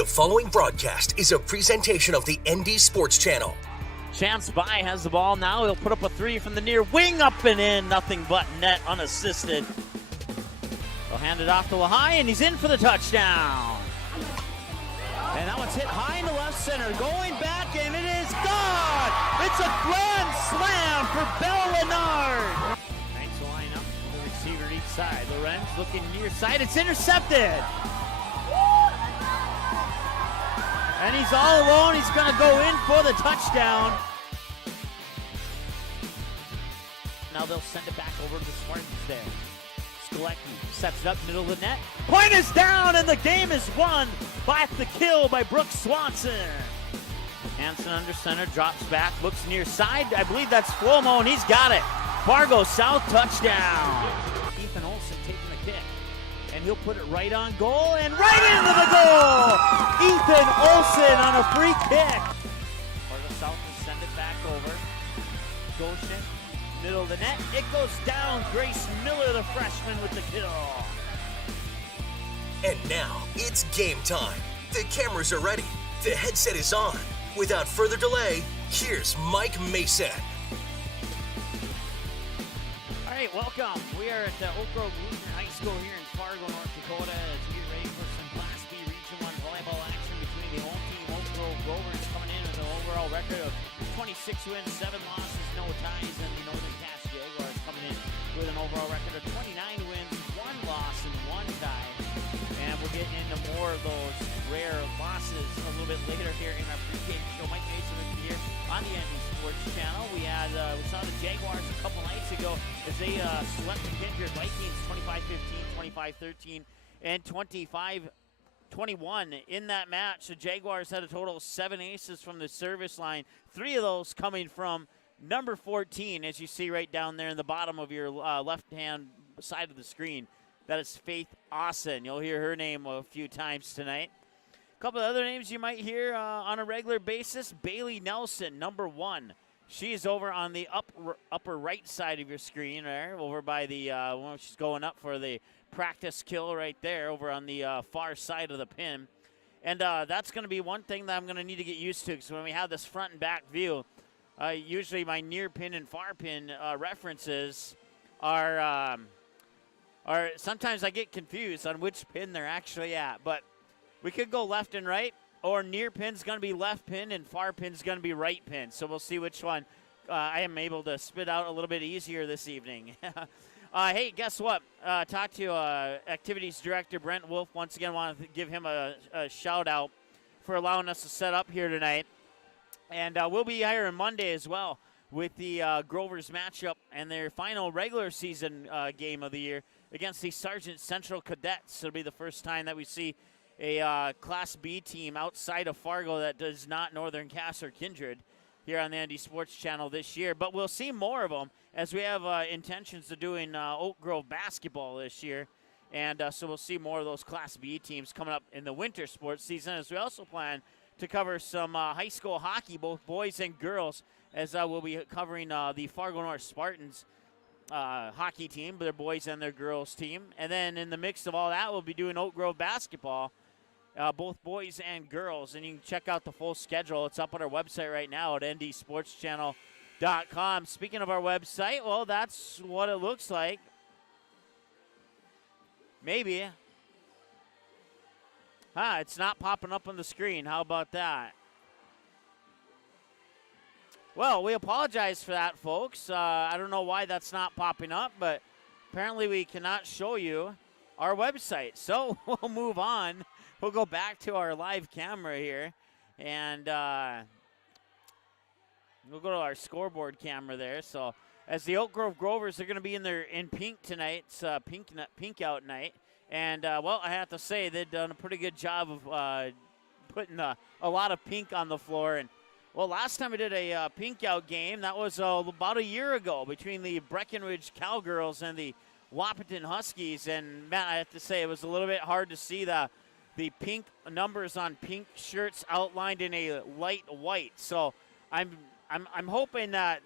The following broadcast is a presentation of the ND Sports Channel. Chance By has the ball now. He'll put up a three from the near wing, up and in. Nothing but net, unassisted. He'll hand it off to Lehigh, and he's in for the touchdown. And that one's hit high in the left center. Going back, and it is gone. It's a grand slam for Bell Leonard. Thanks to line up, the receiver each side. Lorenz looking near side. It's intercepted. And he's all alone. He's going to go in for the touchdown. Now they'll send it back over to the Spartans there. Skolecki sets it up middle of the net. Point is down, and the game is won by the kill by Brooks Swanson. Hansen under center, drops back, looks near side. I believe that's Flomo, and he's got it. Fargo South touchdown. Ethan Olson taking the kick. And he'll put it right on goal and right into the goal! Ethan Olson on a free kick. Fargo South will send it back over. Goshen, middle of the net. It goes down. Grace Miller, the freshman, with the kill. And now, it's game time. The cameras are ready. The headset is on. Without further delay, here's Mike Mason. All right, welcome. We are at Oak Grove Lutheran High School here in Fargo, North Dakota, as we get ready for some Class B Region 1 volleyball action between the home team, Oak Grove Rovers, coming in with an overall record of 26 wins, 7 losses, no ties, and the Northern Cass Jaguars coming in with an overall record of 29 wins, 1 loss, and 1 tie. And we'll get into more of those rare losses a little bit later here in our pregame show. Mike Mason with you here on the ND Sports Channel. We saw the Jaguars a couple nights ago as they swept the Kindred Vikings 25-15, 25-13, and 25-21 in that match. The Jaguars had a total of 7 aces from the service line, 3 of those coming from number 14, as you see right down there in the bottom of your left-hand side of the screen. That is Faith Austin. You'll hear her name a few times tonight. A couple of other names you might hear on a regular basis. Bailey Nelson, number 1. She's over on the upper right side of your screen there, over by the, she's going up for the practice kill right there, over on the far side of the pin. And that's going to be one thing that I'm going to need to get used to, because when we have this front and back view, usually my near pin and far pin references are sometimes I get confused on which pin they're actually at. But we could go left and right, or near pin's going to be left pin and far pin's going to be right pin. So we'll see which one I am able to spit out a little bit easier this evening. Hey, guess what? Talked to Activities Director Brent Wolf. Once again, want to give him a shout out for allowing us to set up here tonight. And we'll be here on Monday as well with the Grovers matchup and their final regular season game of the year against the Sargent Central Cadets. It'll be the first time that we see a Class B team outside of Fargo that does not Northern Cass or Kindred here on the ND Sports Channel this year. But we'll see more of them as we have intentions of doing Oak Grove basketball this year. And so we'll see more of those Class B teams coming up in the winter sports season, as we also plan to cover some high school hockey, both boys and girls, as we'll be covering the Fargo North Spartans hockey team, their boys and their girls team. And then in the mix of all that, we'll be doing Oak Grove basketball, both boys and girls. And you can check out the full schedule. It's up on our website right now at ndsportschannel.com. Speaking of our website, well, that's what it looks like. Maybe. It's not popping up on the screen. How about that? Well, we apologize for that, folks. I don't know why that's not popping up, but apparently we cannot show you our website. So we'll move on. We'll go back to our live camera here, and we'll go to our scoreboard camera there. So as the Oak Grove Grovers are going to be in pink tonight, it's pink out night. And, well, I have to say they've done a pretty good job of putting a lot of pink on the floor. And well, last time we did a pink out game, that was about a year ago between the Breckenridge Cowgirls and the Wahpeton Huskies. And, man, I have to say it was a little bit hard to see the pink numbers on pink shirts outlined in a light white. So I'm hoping that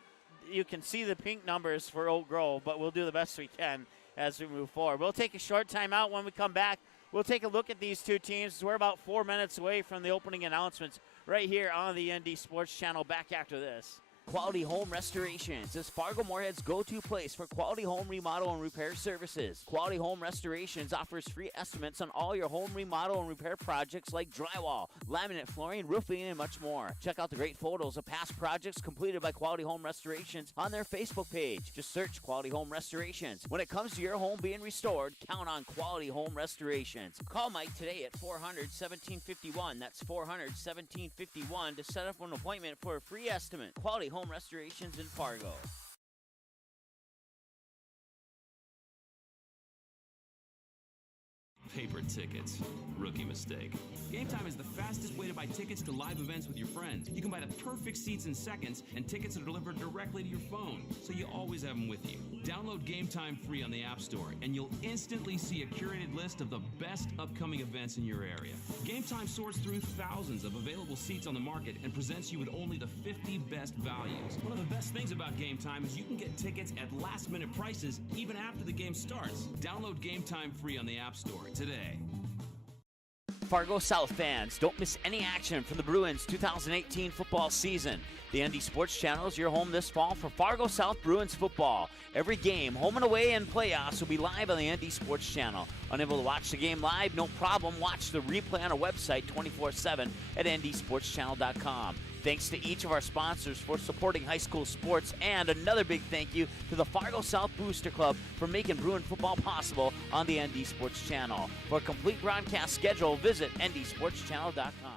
you can see the pink numbers for Oak Grove, but we'll do the best we can as we move forward. We'll take a short time out. When we come back, we'll take a look at these two teams. We're about 4 minutes away from the opening announcements right here on the ND Sports Channel. Back after this. Quality Home Restorations is Fargo Moorhead's go-to place for quality home remodel and repair services. Quality Home Restorations offers free estimates on all your home remodel and repair projects like drywall, laminate flooring, roofing, and much more. Check out the great photos of past projects completed by Quality Home Restorations on their Facebook page. Just search Quality Home Restorations. When it comes to your home being restored, count on Quality Home Restorations. Call Mike today at 400-1751. That's 400-1751 to set up an appointment for a free estimate. Quality Home Restorations in Fargo. Paper tickets. Rookie mistake. Game Time is the fastest way to buy tickets to live events with your friends. You can buy the perfect seats in seconds, and tickets are delivered directly to your phone, so you always have them with you. Download Game Time free on the App Store, and you'll instantly see a curated list of the best upcoming events in your area. Game Time sorts through thousands of available seats on the market and presents you with only the 50 best values. One of the best things about Game Time is you can get tickets at last-minute prices even after the game starts. Download Game Time free on the App Store today. Fargo South fans, don't miss any action from the Bruins 2018 football season. The ND Sports Channel is your home this fall for Fargo South Bruins football. Every game, home and away, and playoffs will be live on the ND Sports Channel. Unable to watch the game live? No problem. Watch the replay on our website 24/7 at ndsportschannel.com. Thanks to each of our sponsors for supporting high school sports, and another big thank you to the Fargo South Booster Club for making Bruin football possible on the ND Sports Channel. For a complete broadcast schedule, visit ndsportschannel.com.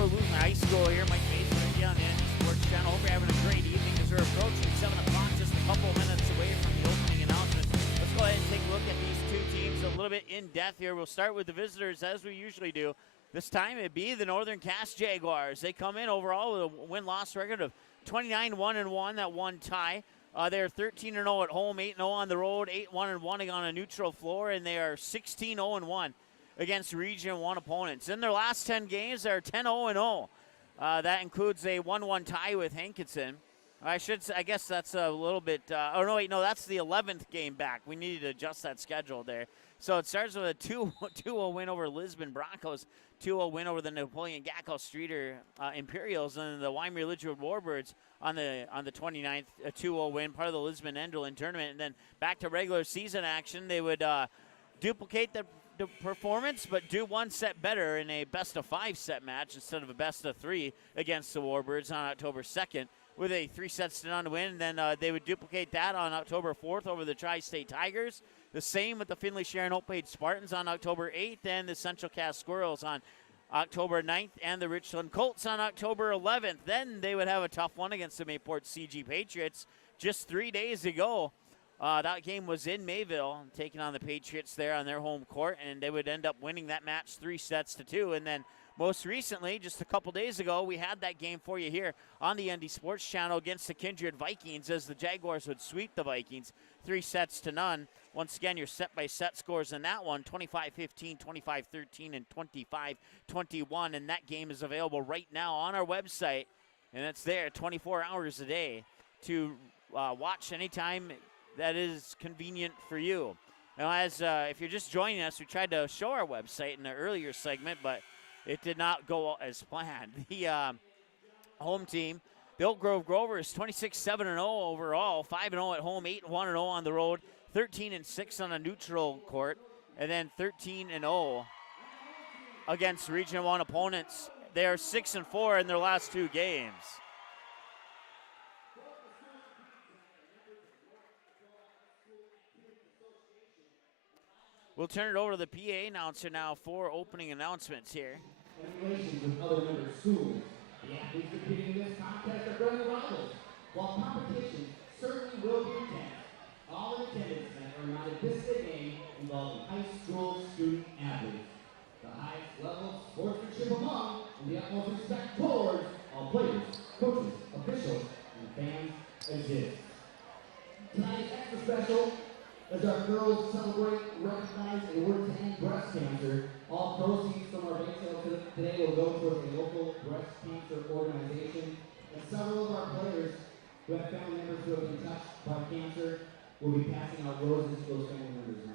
Lutheran High School here. Mike Mason right on the ND Sports Channel. Hope you're having a great evening as we're approaching 7 o'clock, just a couple minutes away from the opening announcement. Let's go ahead and take a look at these two teams a little bit in depth here. We'll start with the visitors as we usually do. This time it'd be the Northern Cass Jaguars. They come in overall with a win-loss record of 29-1-1, that one tie. They're 13-0 at home, 8-0 on the road, 8-1-1 on a neutral floor, and they are 16-0-1 against Region 1 opponents. In their last 10 games, they're 10-0-0. That includes a 1-1 tie with Hankinson. I guess that's a little bit, that's the 11th game back. We needed to adjust that schedule there. So it starts with a 2-0 win over Lisbon Broncos, 2-0 win over the Napoleon Gacko Streeter Imperials, and the Wyoming Lidgewood Warbirds on the 29th, a 2-0 win, part of the Lisbon Enderlin tournament. And then back to regular season action, they would duplicate the performance, but do one set better in a best-of-5 set match instead of a best-of-3 against the Warbirds on October 2nd with a 3-set win. Then they would duplicate that on October 4th over the Tri-State Tigers. The same with the Findlay Sharon Oak-Page Spartans on October 8th, and the Central Cass Squirrels on October 9th, and the Richland Colts on October 11th. Then they would have a tough one against the Mayport CG Patriots just 3 days ago. That game was in Mayville, taking on the Patriots there on their home court, and they would end up winning that match 3-2. And then most recently, just a couple days ago, we had that game for you here on the ND Sports Channel against the Kindred Vikings, as the Jaguars would sweep the Vikings 3-0. Once again, your set-by-set scores in that one, 25-15, 25-13, and 25-21. And that game is available right now on our website, and it's there 24 hours a day to watch anytime that is convenient for you. Now, if you're just joining us, we tried to show our website in the earlier segment, but it did not go as planned. The home team, the Oak Grove Grovers, 26-7-0 overall, 5-0 at home, 8-1-0 on the road, 13-6 on a neutral court, and then 13-0 against Region 1 opponents. They are 6-4 in their last 2 games. We'll turn it over to the PA announcer now for opening announcements here. Relations with other member schools. The athletes competing in this contest are friendly rivals. While competition certainly will be intense, all in attendance tonight are reminded this is a game involving high school student athletes. The highest level of sportsmanship among, and the utmost respect towards all players, coaches, officials, and fans exist. Tonight is extra special as our girls celebrate, recognize, and work to end breast cancer. All proceeds from our bake sale today will go towards a local breast cancer organization. And several of our players who have family members who have been touched by cancer will be passing out roses to those family members now.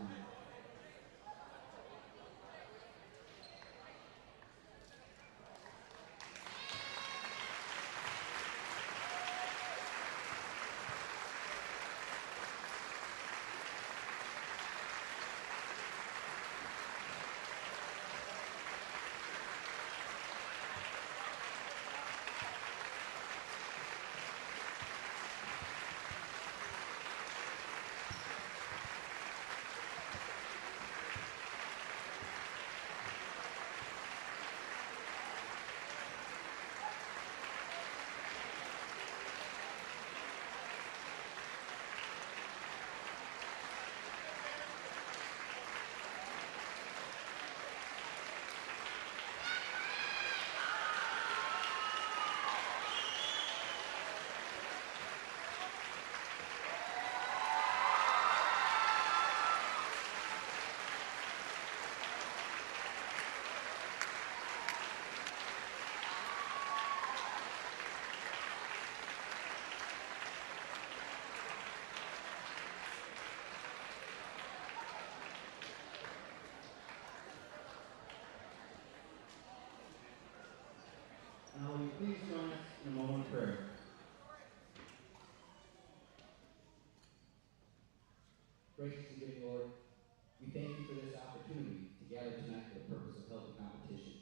Now will you please join us in a moment of prayer. Gracious and giving Lord, we thank you for this opportunity to gather tonight for the purpose of healthy competition.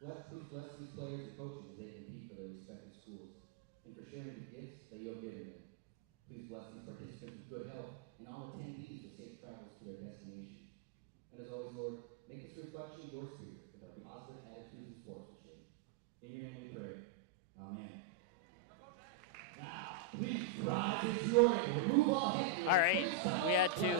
Please bless these players and coaches as they compete for their respective schools, and for sharing the gifts that you have given them. Please bless these participants with good health and all attendees with safe travels to their destination. And as always, Lord, make this reflection of your spirit with our positive attitudes and sportsmanship. In your name we pray. Amen. Now, please rise as you are able. Remove all hindrances. All right, we had to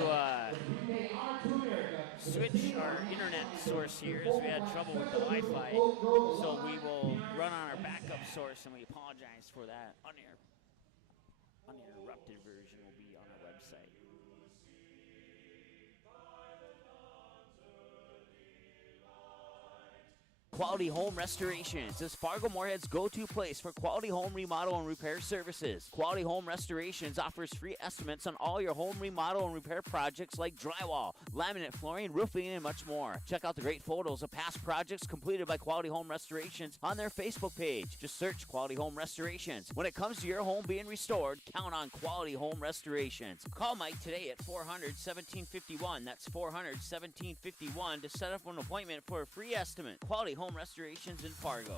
switch our internet source here as we had trouble with the Wi-Fi. So we will run on our backup source, and we apologize for that. Uninterrupted version will be on our website. Quality Home Restorations is Fargo Moorhead's go-to place for quality home remodel and repair services. Quality Home Restorations offers free estimates on all your home remodel and repair projects like drywall, laminate flooring, roofing, and much more. Check out the great photos of past projects completed by Quality Home Restorations on their Facebook page. Just search Quality Home Restorations. When it comes to your home being restored, count on Quality Home Restorations. Call Mike today at 400-1751. That's 400-1751 to set up an appointment for a free estimate. Quality Home Restorations in Fargo.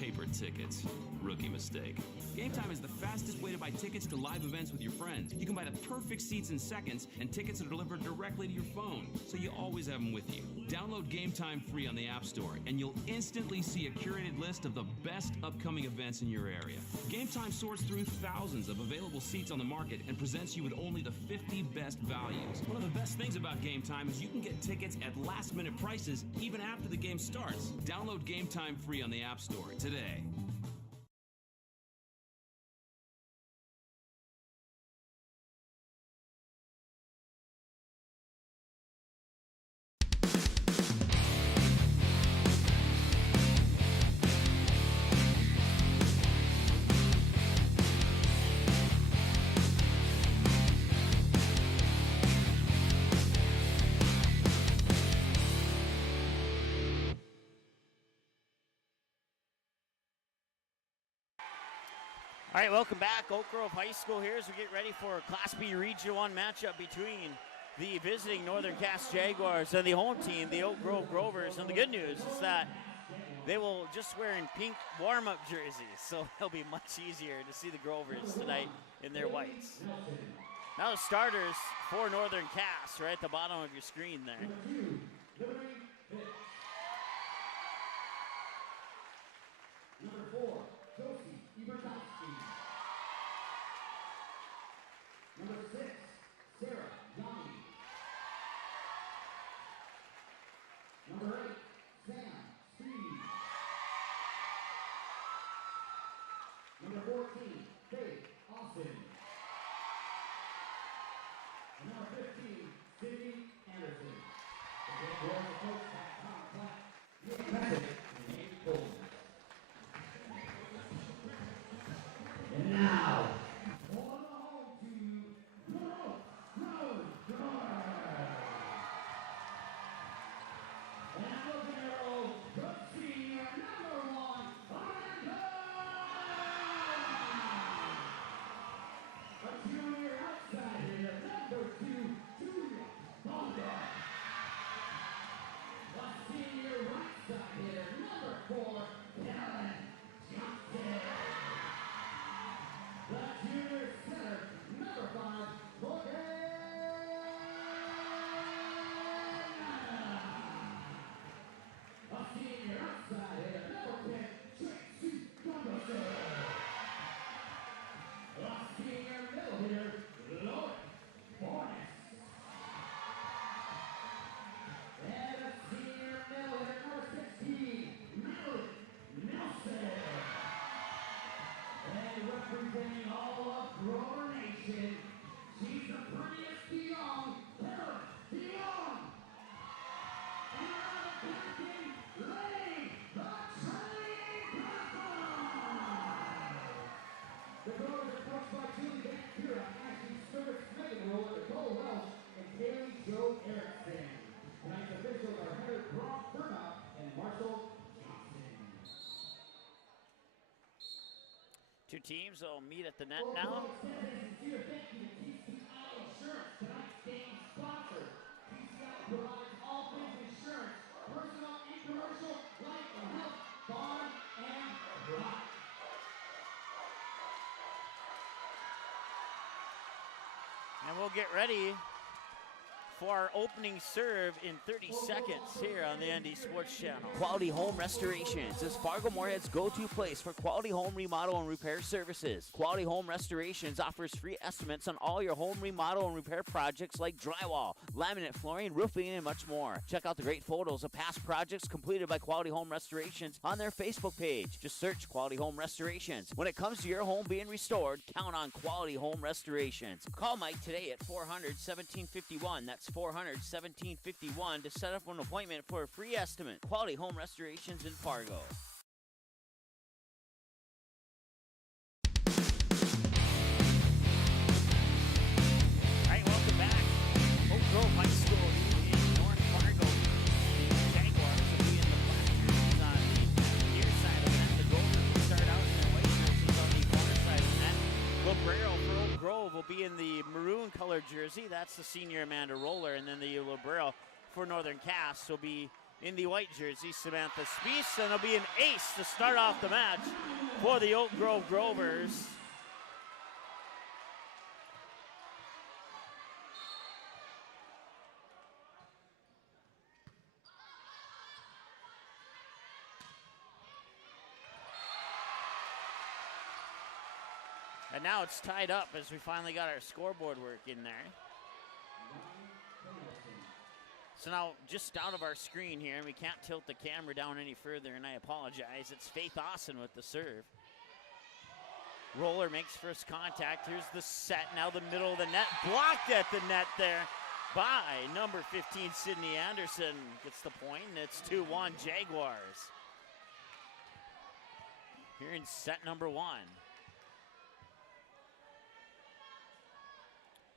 Paper tickets. Rookie mistake. Game Time is the fastest way to buy tickets to live events with your friends. You can buy the perfect seats in seconds, and tickets are delivered directly to your phone, so you always have them with you. Download Game Time free on the App Store, and you'll instantly see a curated list of the best upcoming events in your area. Game Time sorts through thousands of available seats on the market and presents you with only the 50 best values. One of the best things about Game Time is you can get tickets at last-minute prices even after the game starts. Download Game Time free on the App Store today. All right, welcome back. Oak Grove High School here as we get ready for a Class B Region 1 matchup between the visiting Northern Cass Jaguars and the home team, the Oak Grove Grovers. And the good news is that they will just wear in pink warm-up jerseys, so it'll be much easier to see the Grovers tonight in their whites. Now the starters for Northern Cass right at the bottom of your screen there. Number 4, Josie Ibertowski. Number 6, Sarah Young. Number 8, Sam Steve. Number 14, Faith Austin. And number 15, Sydney Anderson. The the junior center, number 5, a senior outside hitter, number 10, Tracy Gunderson. A senior middle hitter, Lord Morris. And a senior middle hitter, number 16, Mary Nelson. And representing all of Grover Nation, she's the prettiest DeYoung, Karen DeYoung. And now the captain, leading the training platform. The Grovers are coached by Julie Van Kira, Ashley Stewart, Megan Roller, Nicole Welch, and Kaylee Joe Erickson. Tonight's officials are Heather Burma and Marshall Johnson. Two teams will meet at the net now. Sincere thank you to TCI Insurance, tonight's game sponsor. TCI provides all things insurance, personal and commercial, life and health, bond, and crop. And we'll get ready for our opening serve in 30 seconds here on the ND Sports Channel. Quality Home Restorations is Fargo Moorhead's go-to place for quality home remodel and repair services. Quality Home Restorations offers free estimates on all your home remodel and repair projects like drywall, laminate flooring, roofing, and much more. Check out the great photos of past projects completed by Quality Home Restorations on their Facebook page. Just search Quality Home Restorations. When it comes to your home being restored, count on Quality Home Restorations. Call Mike today at 400-1751. That's 400-1751 to set up an appointment for a free estimate. Quality Home Restorations in Fargo. All right, welcome back. Oak Grove High School in North Fargo. Jaguars will be in the black jerseys on the near side of the net. The Gophers will start out in the white jerseys on the far side of the net. Librero for Oak Grove will be in the maroon colored jersey. That's the senior Amanda Roller. And then the Librero for Northern Cass will be in the white jersey, Samantha Speece. And it'll be an ace to start off the match for the Oak Grove Grovers. And now it's tied up as we finally got our scoreboard work in there. So now just out of our screen here, and we can't tilt the camera down any further, and I apologize. It's Faith Austin with the serve. Roller makes first contact. Here's the set. Now the middle of the net. Blocked at the net there by number 15, Sydney Anderson. Gets the point, and it's 2-1 Jaguars. Here in set number 1.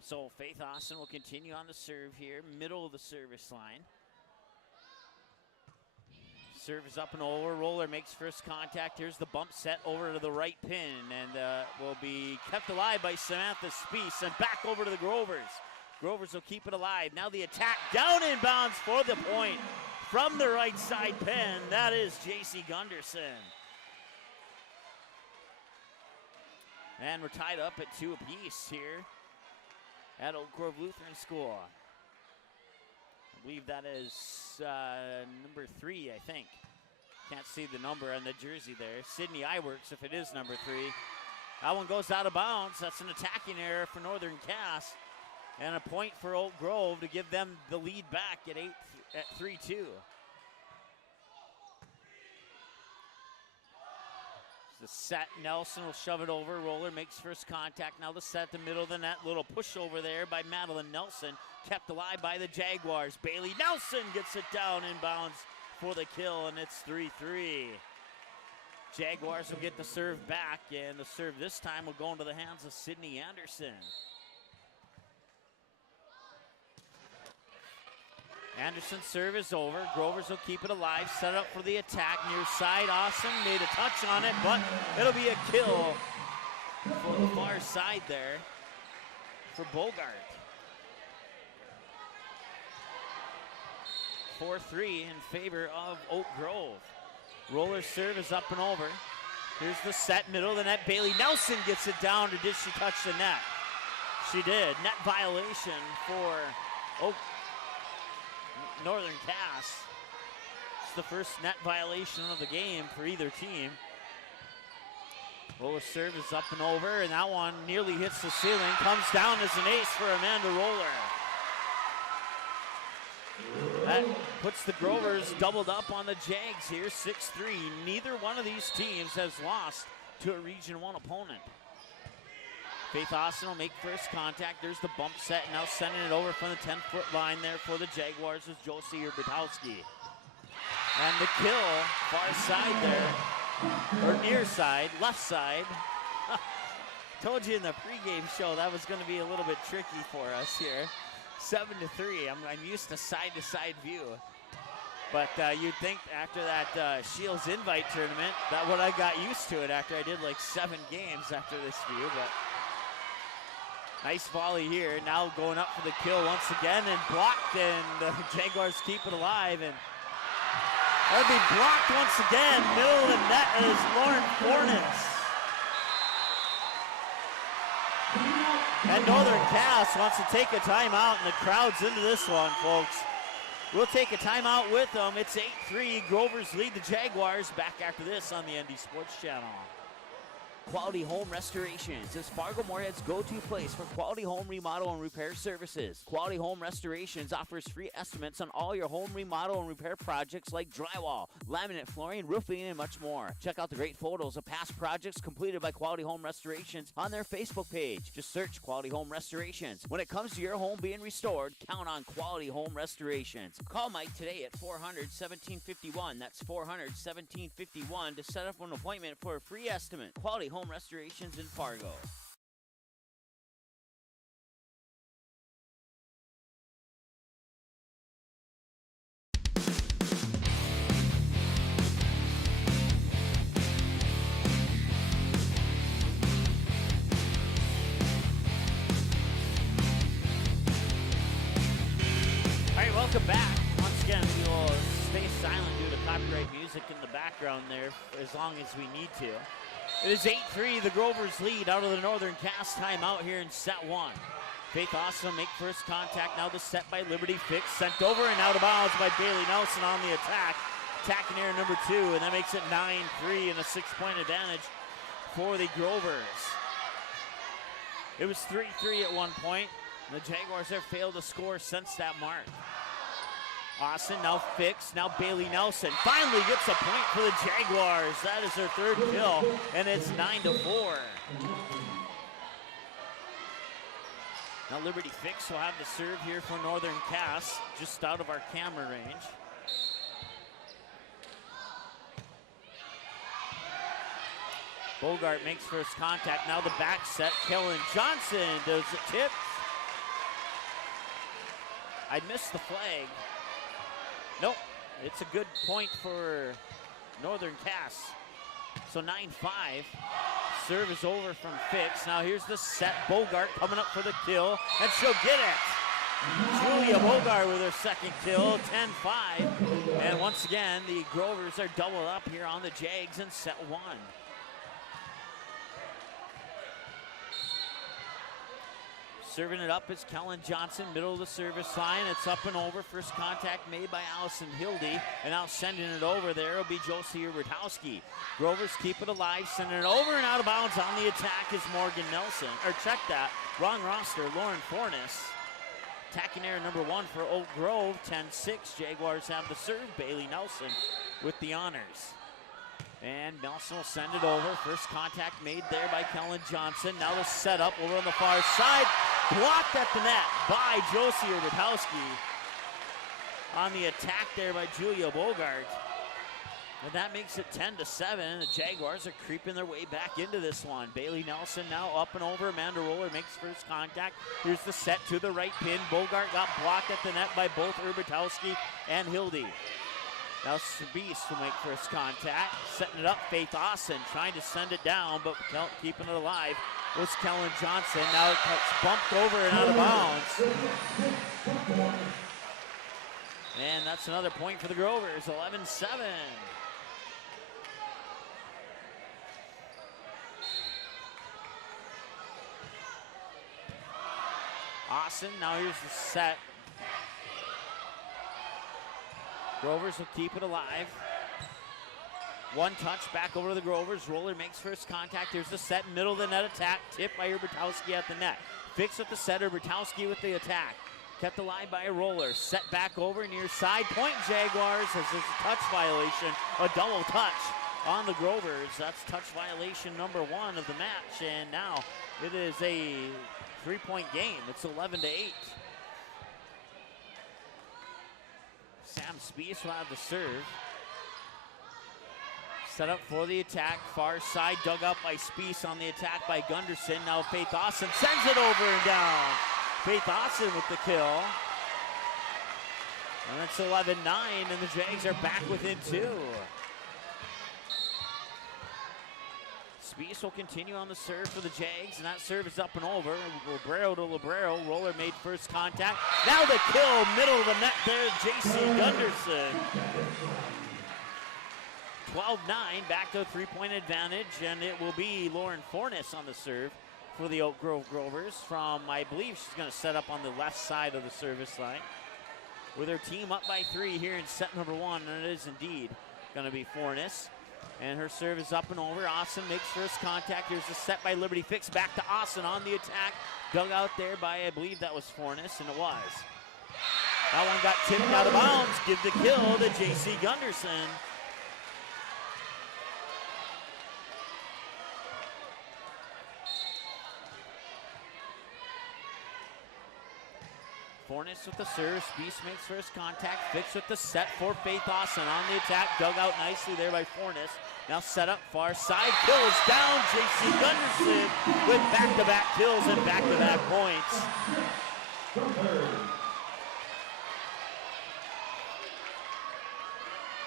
So Faith Austin will continue on the serve here, middle of the service line. Serve is up and over. Roller makes first contact. Here's the bump set over to the right pin, and will be kept alive by Samantha Speece, and back over to the Grovers. Grovers will keep it alive. Now the attack down in bounds for the point from the right side pin. That is J.C. Gunderson. And we're tied up at 2 apiece here at Oak Grove Lutheran School. I believe that is number 3, I think. Can't see the number on the jersey there. Sydney Iworks, if it is number 3. That one goes out of bounds. That's an attacking error for Northern Cass. And a point for Oak Grove to give them the lead back at 3-2. The set, Nelson will shove it over. Roller makes first contact. Now the set, the middle of the net. Little push over there by Madeline Nelson. Kept alive by the Jaguars. Bailey Nelson gets it down inbounds for the kill, and it's 3-3. Jaguars will get the serve back, and the serve this time will go into the hands of Sydney Anderson. Anderson's serve is over. Grovers will keep it alive. Set up for the attack. Near side, Awesome made a touch on it, but it'll be a kill for the far side there for Bogart. 4-3 in favor of Oak Grove. Roller serve is up and over. Here's the set, middle of the net. Bailey Nelson gets it down, or did she touch the net? She did. Net violation for Northern Cass. It's the first net violation of the game for either team. Roller serve is up and over, and that one nearly hits the ceiling. Comes down as an ace for Amanda Roller. That puts the Grovers doubled up on the Jags here, 6-3. Neither one of these teams has lost to a Region 1 opponent. Faith Austin will make first contact. There's the bump set, now sending it over from the 10-foot line there for the Jaguars is Josie Urbitowski. And the kill, far side there, or near side, left side. Told you in the pregame show that was going to be a little bit tricky for us here. 7-3. I'm used to side-to-side view. But you'd think after that Shields Invite tournament that what I got used to it after I did like 7 games after this view. But nice volley here. Now going up for the kill once again and blocked, and the Jaguars keep it alive. And that'll be blocked once again. Middle of the net is Lauren Fornes. And Northern Cass wants to take a timeout, and the crowd's into this one, folks. We'll take a timeout with them. It's 8-3. Grovers lead the Jaguars. Back after this on the ND Sports Channel. Quality Home Restorations is Fargo Moorhead's go-to place for quality home remodel and repair services. Quality Home Restorations offers free estimates on all your home remodel and repair projects like drywall, laminate flooring, roofing, and much more. Check out the great photos of past projects completed by Quality Home Restorations on their Facebook page. Just search Quality Home Restorations. When it comes to your home being restored, count on Quality Home Restorations. Call Mike today at 400-1751. That's 400-1751 to set up an appointment for a free estimate. Quality Home Restorations in Fargo. All right, welcome back. Once again, we will stay silent due to copyright music in the background there as long as we need to. It is 8-3, the Grovers lead out of the Northern Cass timeout here in set 1. Faith Austin make first contact, now the set by Liberty Fix, sent over and out of bounds by Bailey Nelson on the attack. Attacking here number 2, and that makes it 9-3 and a 6-point advantage for the Grovers. It was 3-3 at one point. The Jaguars have failed to score since that mark. Austin now Fix, now Bailey Nelson finally gets a point for the Jaguars. That is their third kill, and it's 9-4. Now Liberty Fix will have the serve here for Northern Cass, just out of our camera range. Bogart makes first contact, now the back set. Kellen Johnson does the tip. I missed the flag. Nope, it's a good point for Northern Cass. So 9-5. Serve is over from Fix. Now here's the set. Bogart coming up for the kill, and she'll get it. Julia Bogart with her second kill, 10-5. And once again, the Grovers are doubled up here on the Jags in set 1. Serving it up is Kellen Johnson, middle of the service line. It's up and over. First contact made by Allison Hildy. And now sending it over there will be Josie Urbitowski. Grovers keep it alive, sending it over and out of bounds on the attack is Morgan Nelson. Or check that, wrong roster, Lauren Fornes. Attacking error number 1 for Oak Grove, 10-6. Jaguars have the serve. Bailey Nelson with the honors. And Nelson will send it over. First contact made there by Kellen Johnson. Now the setup over on the far side. Blocked at the net by Josie Urbitowski. On the attack there by Julia Bogart. And that makes it 10-7. The Jaguars are creeping their way back into this one. Bailey Nelson now up and over. Amanda Roller makes first contact. Here's the set to the right pin. Bogart got blocked at the net by both Urbitowski and Hildy. Now Beast will make first contact. Setting it up, Faith Austin trying to send it down, but keeping it alive was Kellen Johnson. Now it's bumped over and out of bounds. And that's another point for the Grovers, 11-7. Austin, now here's the set. Grovers will keep it alive. One touch back over to the Grovers. Roller makes first contact. Here's the set, middle of the net attack. Tipped by Herbertowski at the net. Fix with the set, Herbertowski with the attack. Kept alive by a Roller. Set back over near side. Point Jaguars as there's a touch violation. A double touch on the Grovers. That's touch violation number 1 of the match. And now it is a 3-point game. It's 11-8. Sam Spies will have the serve. Set up for the attack. Far side dug up by Spies on the attack by Gunderson. Now Faith Austin sends it over and down. Faith Austin with the kill. And it's 11-9 and the Jags are back within 2. Spies will continue on the serve for the Jags, and that serve is up and over. Librero to Librero. Roller made first contact. Now the kill, middle of the net there, J.C. Gunderson. 12-9, back to a 3-point advantage, and it will be Lauren Fornes on the serve for the Oak Grove Grovers from, I believe she's going to set up on the left side of the service line. With her team up by 3 here in set number 1, and it is indeed going to be Fornes. And her serve is up and over. Austin makes first contact. Here's the set by Liberty Fix. Back to Austin on the attack. Dug out there by, I believe that was Fornes, and it was. That one got tipped out of bounds. Give the kill to J.C. Gunderson. Fornes with the serve. Spies makes first contact. Fix with the set for Faith Austin on the attack. Dug out nicely there by Fornes. Now set up far side. Kills down J.C. Gunderson with back-to-back kills and back-to-back points.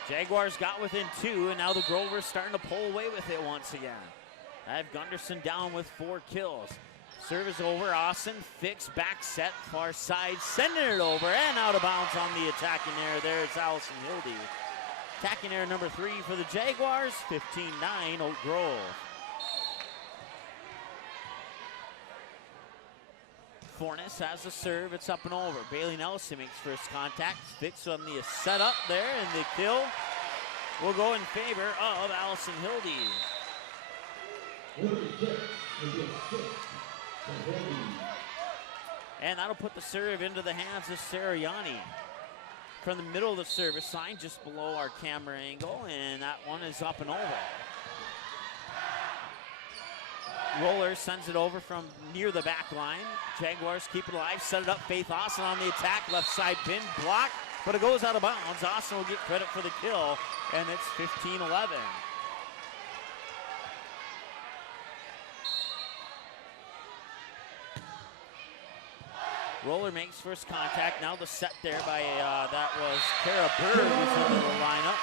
Jaguars got within 2, and now the Grovers starting to pull away with it once again. I have Gunderson down with 4 kills. Service over, Austin, Fix, back set, far side, sending it over, and out of bounds on the attacking error there. It's Allison Hildy. Attacking error number 3 for the Jaguars, 15-9, Oak Grove. Fornes has the serve, it's up and over. Bailey Nelson makes first contact, Fix on the setup there, and the kill will go in favor of Allison Hildy. And that'll put the serve into the hands of Sariani. From the middle of the service line, just below our camera angle, and that one is up and over. Roller sends it over from near the back line. Jaguars keep it alive, set it up. Faith Austin on the attack, left side pin, block, but it goes out of bounds. Austin will get credit for the kill, and it's 15-11. Roller makes first contact. Now the set there by, that was Kara Bird was into the lineup.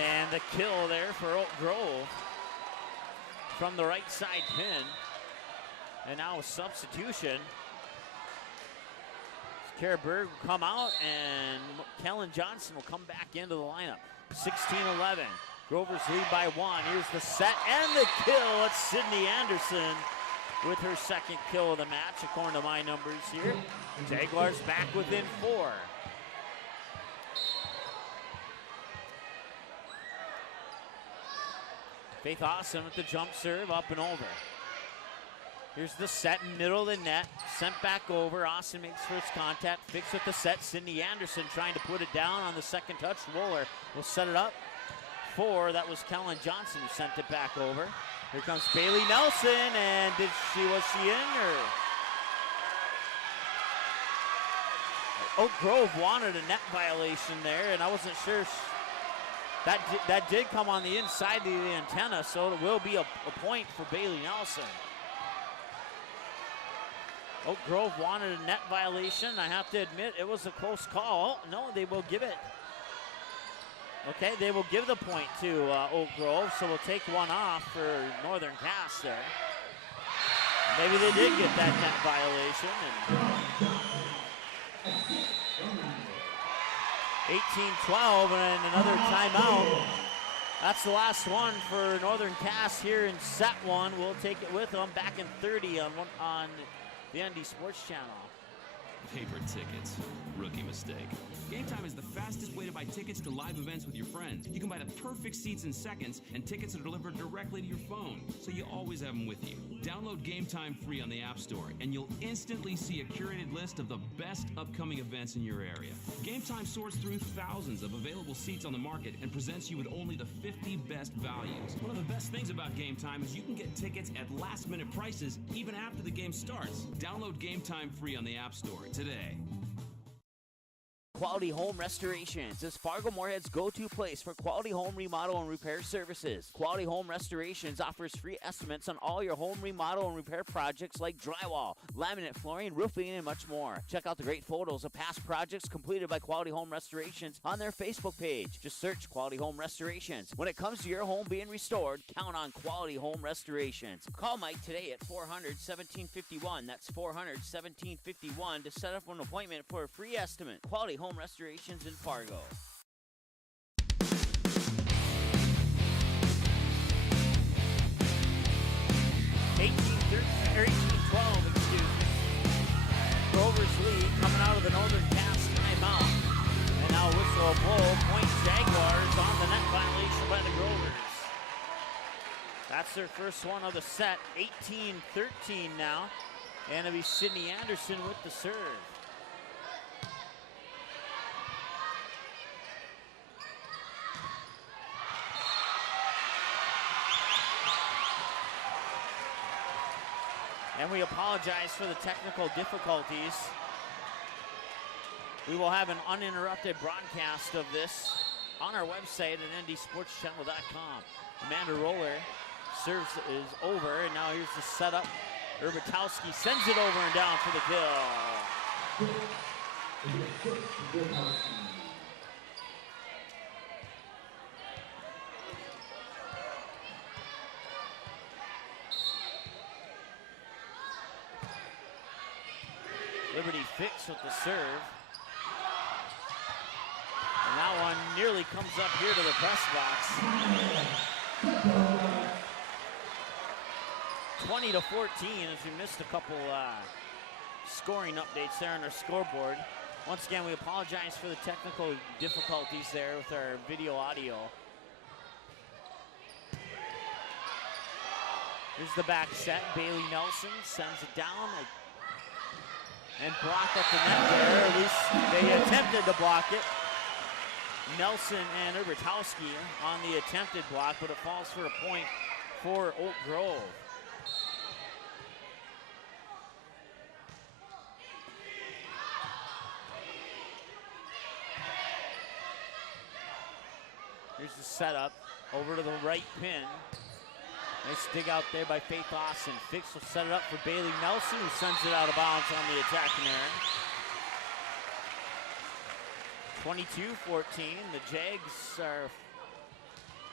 And the kill there for Oak Grove from the right side pin. And now a substitution. Kara Bird will come out and Kellen Johnson will come back into the lineup. 16-11. Grovers lead by 1. Here's the set and the kill. It's Sydney Anderson with her second kill of the match, according to my numbers here. Jaguars back within 4. Faith Austin with the jump serve, up and over. Here's the set, middle of the net, sent back over. Austin makes first contact, Fix with the set. Sydney Anderson trying to put it down on the second touch. Roller will set it up for, that was Kellen Johnson who sent it back over. Here comes Bailey Nelson, and was she in, or? Oak Grove wanted a net violation there, and I wasn't sure. That did come on the inside of the antenna, so it will be a point for Bailey Nelson. Oak Grove wanted a net violation. I have to admit, it was a close call. Oh, no, they will give it. Okay, they will give the point to Oak Grove, so we'll take one off for Northern Cass there. Maybe they did get that net violation. And 18-12 and another timeout. That's the last one for Northern Cass here in set 1. We'll take it with them back in 30 on the ND Sports Channel. Paper tickets. Rookie mistake. Game Time is the fastest way to buy tickets to live events with your friends. You can buy the perfect seats in seconds, and tickets are delivered directly to your phone, so you always have them with you. Download Game Time free on the App Store, and you'll instantly see a curated list of the best upcoming events in your area. Game Time sorts through thousands of available seats on the market and presents you with only the 50 best values. One of the best things about Game Time is you can get tickets at last-minute prices even after the game starts. Download Game Time free on the App Store today. Quality Home Restorations is Fargo Moorhead's go-to place for quality home remodel and repair services. Quality Home Restorations offers free estimates on all your home remodel and repair projects like drywall, laminate flooring, roofing, and much more. Check out the great photos of past projects completed by Quality Home Restorations on their Facebook page. Just search Quality Home Restorations. When it comes to your home being restored, count on Quality Home Restorations. Call Mike today at 400-1751. That's 400-1751 to set up an appointment for a free estimate. Quality Home Restorations in Fargo. 18-12, excuse me. Grover's lead coming out of the Northern Cass timeout. And now whistle a blow. Point Jaguars on the net violation by the Grovers. That's their first one of the set. 18-13 now. And it'll be Sydney Anderson with the serve. And we apologize for the technical difficulties. We will have an uninterrupted broadcast of this on our website at ndsportschannel.com. Amanda Roller serves is over, and now here's the setup. Urbitowski sends it over and down for the kill. Liberty Fix with the serve. And that one nearly comes up here to the press box. 20-14 as we missed a couple scoring updates there on our scoreboard. Once again, we apologize for the technical difficulties there with our video audio. Here's the back set. Bailey Nelson sends it down. And blocked at the net there, at least they attempted to block it. Nelson and Urbitowski on the attempted block, but it falls for a point for Oak Grove. Here's the setup, over to the right pin. Nice dig out there by Faith Austin. Fix will set it up for Bailey Nelson, who sends it out of bounds on the attacking end. 22-14. The Jags are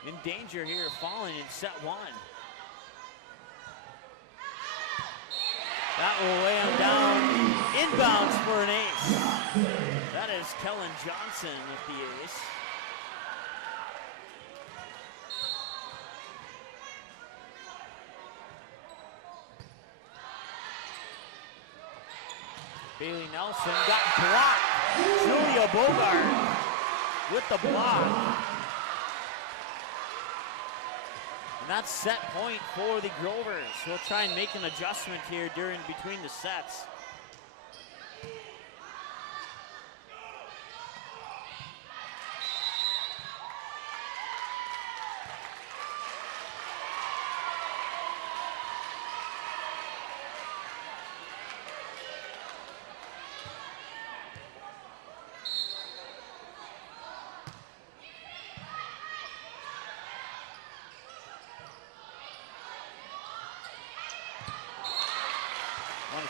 in danger here of falling in set one. That will lay him down. Inbounds for an ace. That is Kellen Johnson with the ace. Bailey Nelson got blocked. Julia Bogart with the block. And that's set point for the Grovers. We'll try and make an adjustment here between the sets.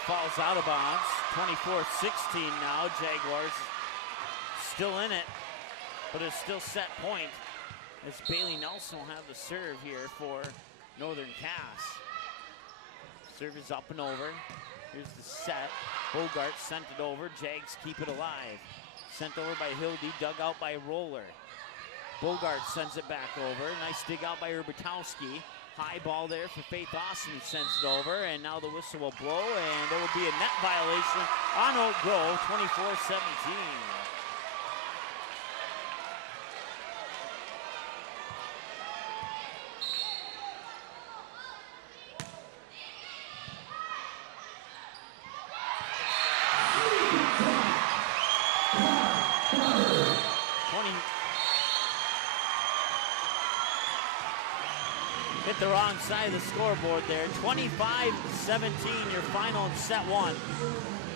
Falls out of bounds. 24-16 now. Jaguars still in it, but it's still set point as Bailey Nelson will have the serve here for Northern Cass. Serve is up and over. Here's the set. Bogart sent it over. Jags keep it alive. Sent over by Hildy, dug out by Roller. Bogart sends it back over. Nice dig out by Urbitowski. High ball there for Faith Austin, who sends it over, and now the whistle will blow, and there will be a net violation on Oak Grove, 24-17. Hit the wrong side of the scoreboard there. 25-17, your final in set one.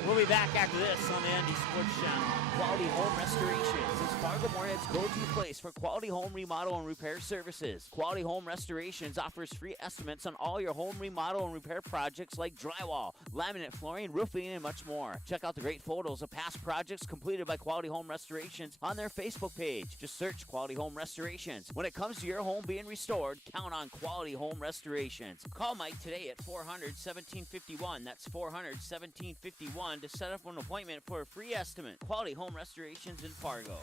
We'll be back after this on the ND Sports Channel. Quality Home Restorations is Fargo Moorhead's go-to place for quality home remodel and repair services. Quality Home Restorations offers free estimates on all your home remodel and repair projects like drywall, laminate flooring, roofing, and much more. Check out the great photos of past projects completed by Quality Home Restorations on their Facebook page. Just search Quality Home Restorations. When it comes to your home being restored, count on Quality Home Restorations. Call Mike today at 400-1751. That's 400-1751 to set up an appointment for a free estimate. Quality Home Restorations in Fargo.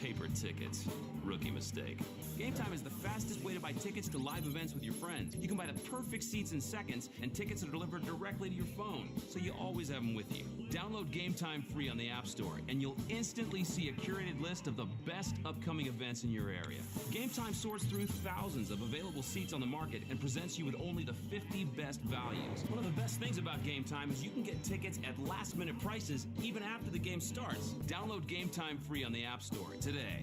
Paper tickets. Rookie mistake. Game Time is the fastest way to buy tickets to live events with your friends. You can buy the perfect seats in seconds, and tickets are delivered directly to your phone, so you always have them with you. Download Game Time free on the App Store, and you'll instantly see a curated list of the best upcoming events in your area. Game Time sorts through thousands of available seats on the market and presents you with only the 50 best values. One of the best things about Game Time is you can get tickets at last-minute prices even after the game starts. Download Game Time free on the App Store today.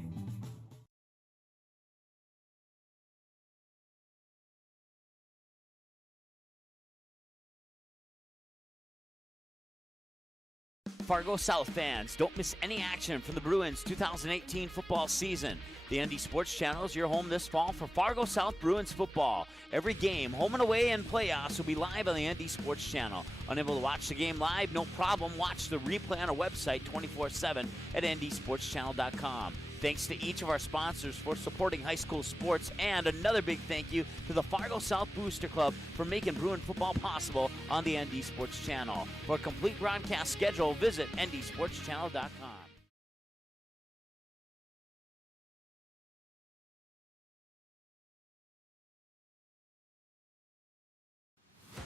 Fargo South fans, don't miss any action from the Bruins 2018 football season. The ND Sports Channel is your home this fall for Fargo South Bruins football. Every game, home and away, and playoffs will be live on the ND Sports Channel. Unable to watch the game live? No problem. Watch the replay on our website 24/7 at ndsportschannel.com. Thanks to each of our sponsors for supporting high school sports, and another big thank you to the Fargo South Booster Club for making Bruin football possible on the ND Sports Channel. For a complete broadcast schedule, visit ndsportschannel.com.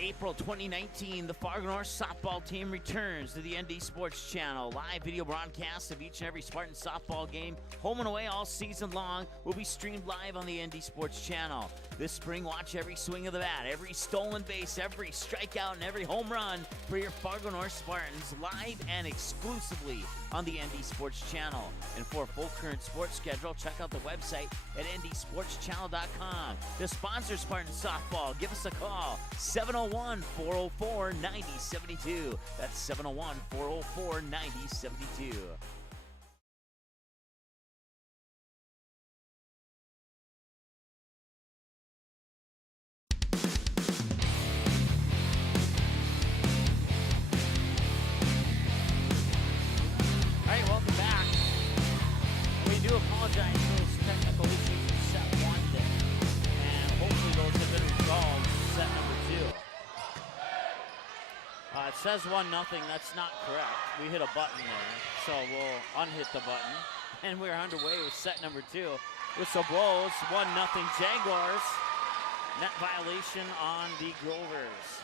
April 2019, the Fargo North softball team returns to the ND Sports Channel. Live video broadcasts of each and every Spartan softball game, home and away all season long, will be streamed live on the ND Sports Channel. This spring, watch every swing of the bat, every stolen base, every strikeout, and every home run for your Fargo North Spartans, live and exclusively on the ND Sports Channel. And for a full current sports schedule, check out the website at ndsportschannel.com. To sponsor Spartan softball, give us a call, 701-404-9072. That's 701-404-9072. Apologize for those technical issues in set one there, and hopefully those have been resolved in set number two. It says 1-0. That's not correct. We hit a button there, so we'll unhit the button, and we're underway with set number two. Whistle blows, 1-0 Jaguars. Net violation on the Grovers.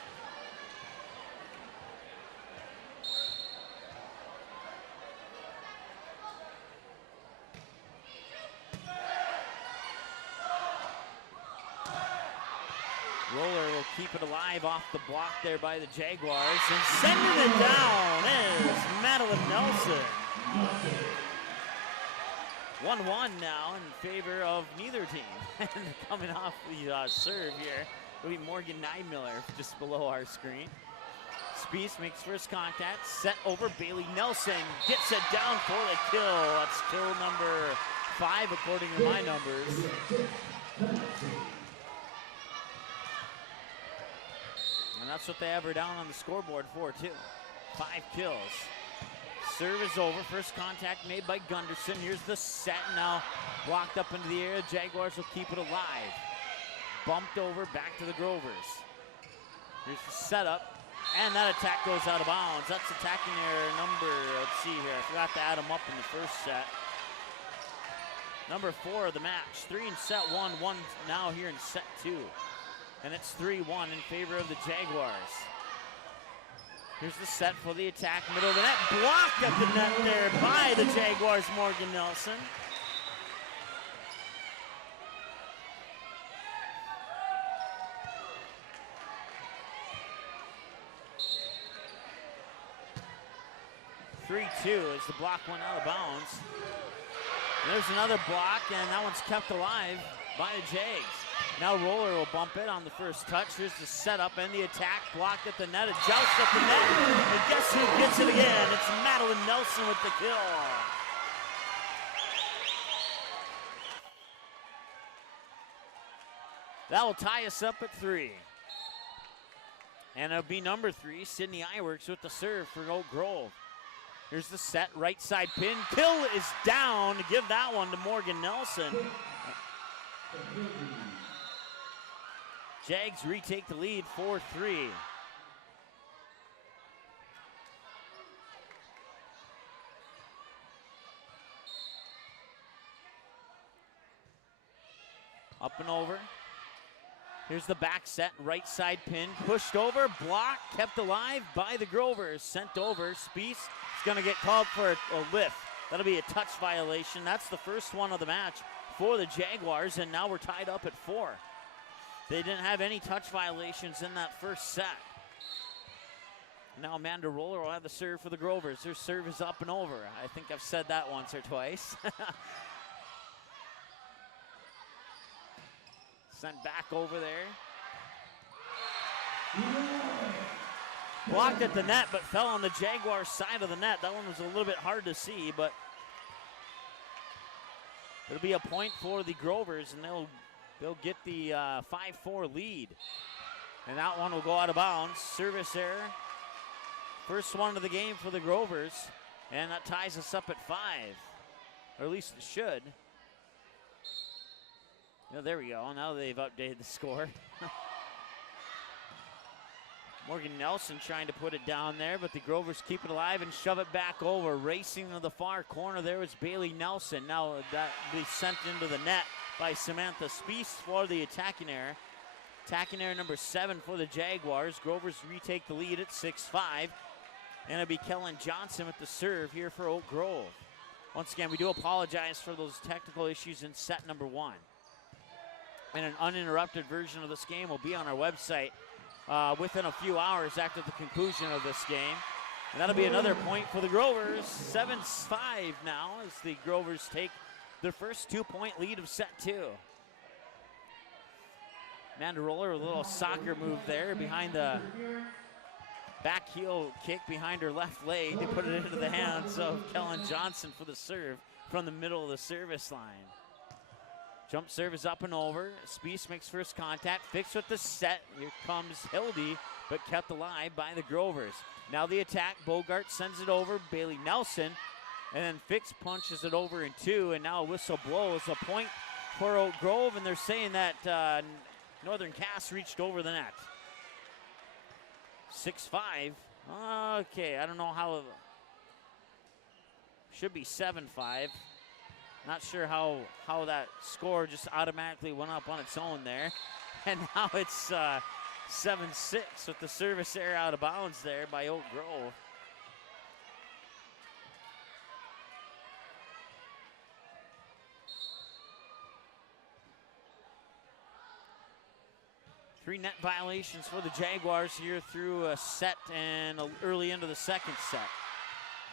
Roller will keep it alive off the block there by the Jaguars, and sending it down is Madeline Nelson. 1-1 now in favor of neither team. And coming off the serve here will be Morgan Neidmiller just below our screen. Spies makes first contact, set over Bailey Nelson, gets it down for the kill. That's kill number 5 according to my numbers. And that's what they have her down on the scoreboard for, too. 5 kills. serve is over. First contact made by Gunderson. Here's the set now. Blocked up into the air. Jaguars will keep it alive. Bumped over, back to the Grovers. Here's the setup. And that attack goes out of bounds. That's attacking error number, let's see here. I forgot to add them up in the first set. Number 4 of the match. 3 in set 1, 1 now here in set 2. And it's 3-1 in favor of the Jaguars. Here's the set for the attack, middle of the net. Blocked at the net there by the Jaguars, Morgan Nelson. As the block went out of bounds. And there's another block, and that one's kept alive by the Jags. Now Roller will bump it on the first touch. Here's the setup and the attack. Blocked at the net, a joust at the net. And guess who gets it again? It's Madeline Nelson with the kill. That will tie us up at 3. And it'll be number 3, Sydney Iwerks with the serve for Oak Grove. Here's the set, right side pin. Kill is down to give that one to Morgan Nelson. Jags retake the lead 4-3. Up and over. Here's the back set, right side pin, pushed over, blocked, kept alive by the Grovers. Sent over, Spiess is going to get called for a lift. That'll be a touch violation. That's the first one of the match for the Jaguars, and now we're tied up at 4. They didn't have any touch violations in that first set. Now Amanda Roller will have the serve for the Grovers. Their serve is up and over. I think I've said that once or twice. Sent back over there. Blocked at the net, but fell on the Jaguars' side of the net. That one was a little bit hard to see, but it'll be a point for the Grovers, and they'll get the 5-4 lead. And that one will go out of bounds. Service error. First one of the game for the Grovers, and that ties us up at 5, or at least it should. Oh, there we go. Now they've updated the score. Morgan Nelson trying to put it down there, but the Grovers keep it alive and shove it back over. Racing to the far corner there was Bailey Nelson. Now that will be sent into the net by Samantha Spiess for the attacking error. Attacking error number 7 for the Jaguars. Grovers retake the lead at 6-5. And it'll be Kellen Johnson with the serve here for Oak Grove. Once again, we do apologize for those technical issues in set number 1. And an uninterrupted version of this game will be on our website within a few hours after the conclusion of this game. And that'll be another point for the Grovers. 7-5 now as the Grovers take their first 2-point lead of set 2. Amanda Roller, a little soccer move there behind the back heel kick behind her left leg. They put it into the hands of Kellen Johnson for the serve from the middle of the service line. Jump serve is up and over. Spiess makes first contact. Fix with the set. Here comes Hildy, but kept alive by the Grovers. Now the attack. Bogart sends it over. Bailey Nelson. And then Fix punches it over in 2. And now a whistle blows. A point for Oak Grove. And they're saying that Northern Cass reached over the net. 6-5. Okay, I don't know how. Should be 7-5. Not sure how that score just automatically went up on its own there. And now it's 7-6 with the service error out of bounds there by Oak Grove. Three net violations for the Jaguars here through a set and early into the second set.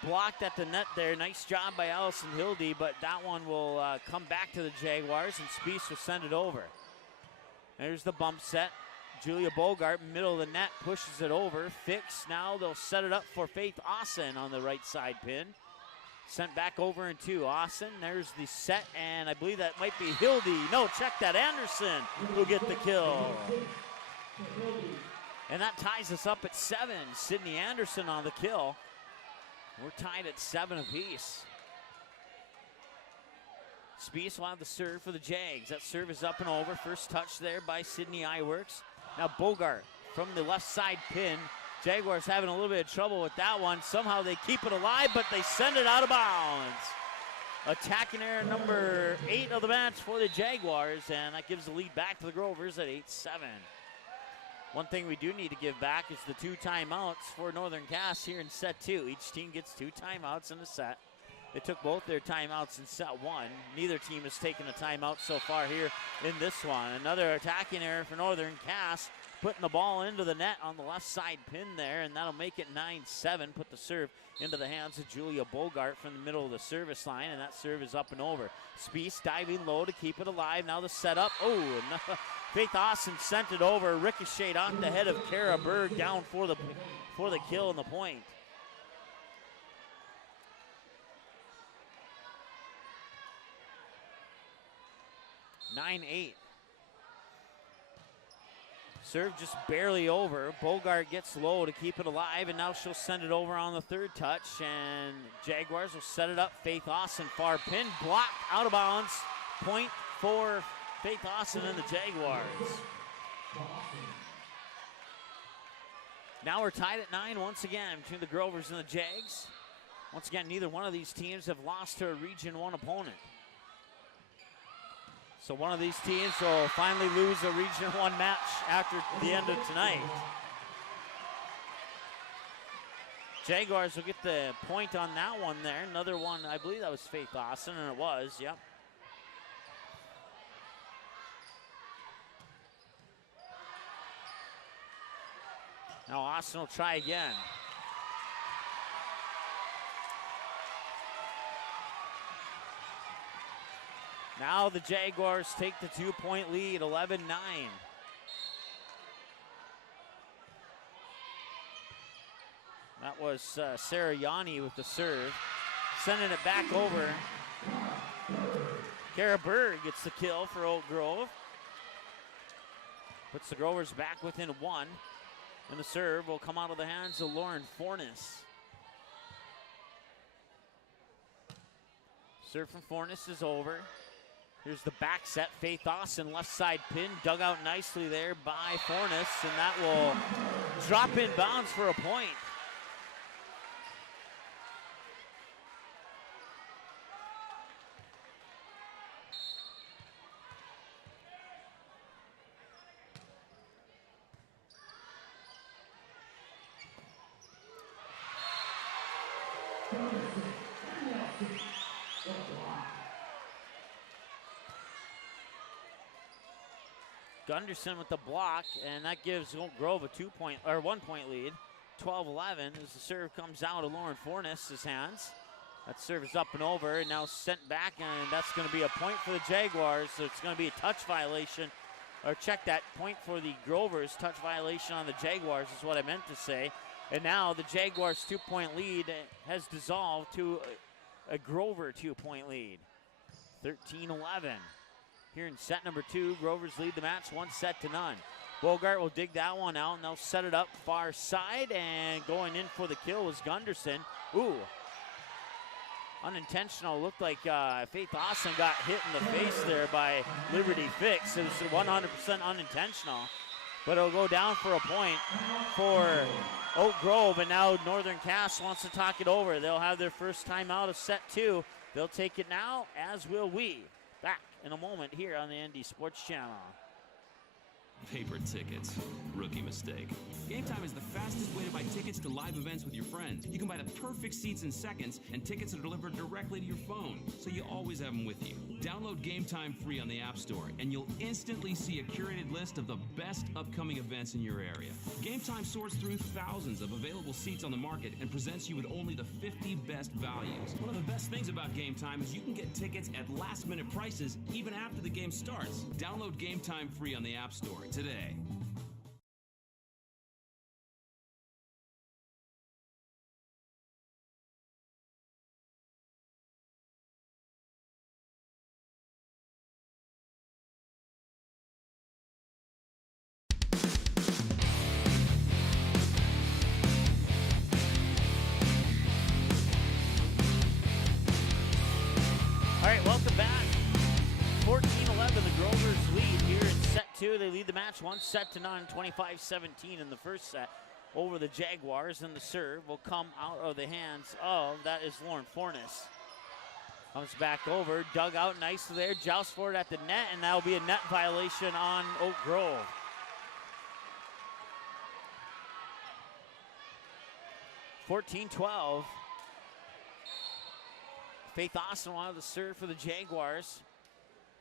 Blocked at the net there. Nice job by Allison Hildy, but that one will come back to the Jaguars, and Spiess will send it over. There's the bump set. Julia Bogart, middle of the net, pushes it over. Fix, now they'll set it up for Faith Austin on the right side pin. Sent back over in 2. Austin, there's the set, and I believe that might be Hildy. No, check that. Anderson will get the kill. And that ties us up at 7. Sydney Anderson on the kill We're tied at 7 apiece. Spieth will have the serve for the Jags. That serve is up and over. First touch there by Sydney Iwerks. Now Bogart from the left side pin. Jaguars having a little bit of trouble with that one. Somehow they keep it alive, but they send it out of bounds. Attacking error number 8 of the match for the Jaguars, and that gives the lead back to the Grovers at 8-7. One thing we do need to give back is the 2 timeouts for Northern Cass here in set 2. Each team gets 2 timeouts in the set. They took both their timeouts in set 1. Neither team has taken a timeout so far here in this one. Another attacking error for Northern Cass, putting the ball into the net on the left side pin there, and that'll make it 9-7. Put the serve into the hands of Julia Bogart from the middle of the service line, and that serve is up and over. Spieth diving low to keep it alive. Now the setup. Oh, no. Faith Austin sent it over, ricocheted off the head of Kara Berg down for the kill and the point. (9-8). Serve just barely over. Bogart gets low to keep it alive, and now she'll send it over on the third touch, and Jaguars will set it up. Faith Austin, far pin, blocked, out of bounds. Point for Faith Austin and the Jaguars. Now we're tied at 9 once again between the Grovers and the Jags. Once again, neither one of these teams have lost to a Region 1 opponent. So one of these teams will finally lose a Region 1 match after the end of tonight. Jaguars will get the point on that one there. Another one, I believe that was Faith Austin, and it was, yep. Now Austin will try again. Now the Jaguars take the 2-point lead, 11-9. That was Sarah Yanni with the serve. Sending it back over. Kara Berg gets the kill for Oak Grove. Puts the Grovers back within 1. And the serve will come out of the hands of Lauren Fornes. Serve from Fornes is over. Here's the back set. Faith Austin, left side pin, dug out nicely there by Fornes, and that will drop in bounds for a point. Gunderson with the block, and that gives Oak Grove a 1-point lead. 12-11 as the serve comes out of Lauren Fornes' hands. That serve is up and over, and now sent back, and that's going to be a point for the Jaguars. So it's going to be a touch violation, or check that point for the Grovers. Touch violation on the Jaguars is what I meant to say. And now the Jaguars' 2-point lead has dissolved to a Grover 2-point lead. 13-11. Here in set number 2, Grovers lead the match 1-0. Bogart will dig that one out, and they'll set it up far side, and going in for the kill was Gunderson. Ooh, unintentional. Looked like Faith Austin got hit in the face there by Liberty Fix. It was 100% unintentional, but it'll go down for a point for Oak Grove, and now Northern Cass wants to talk it over. They'll have their first timeout of set 2. They'll take it now, as will we. Back in a moment here on the ND Sports Channel. Paper tickets. Rookie mistake. Game Time is the fastest way to buy tickets to live events with your friends. You can buy the perfect seats in seconds, and tickets are delivered directly to your phone, so you always have them with you. Download Game Time free on the App Store, and you'll instantly see a curated list of the best upcoming events in your area. Game Time sorts through thousands of available seats on the market and presents you with only the 50 best values. One of the best things about Game Time is you can get tickets at last-minute prices even after the game starts. Download Game Time free on the App Store today. 7-2. They lead the match 1-0, 25-17 in the first set over the Jaguars. And the serve will come out of the hands of, that is Lauren Fornes. Comes back over, dug out nicely there, joust for it at the net, and that'll be a net violation on Oak Grove. (14-12). Faith Austin wanted to serve for the Jaguars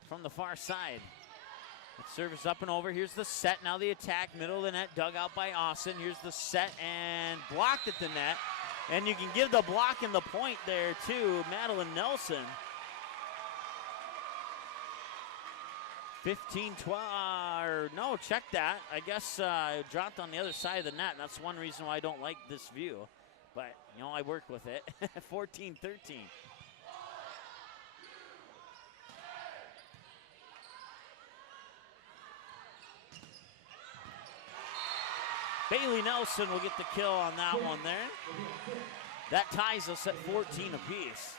from the far side. The serve is up and over. Here's the set. Now the attack. Middle of the net. Dug out by Austin. Here's the set and blocked at the net. And you can give the block and the point there to Madeline Nelson. 15-12. No, check that. I guess it dropped on the other side of the net. And that's one reason why I don't like this view. But, you know, I work with it. 14-13. Bailey Nelson will get the kill on that one there. That ties us at 14 apiece.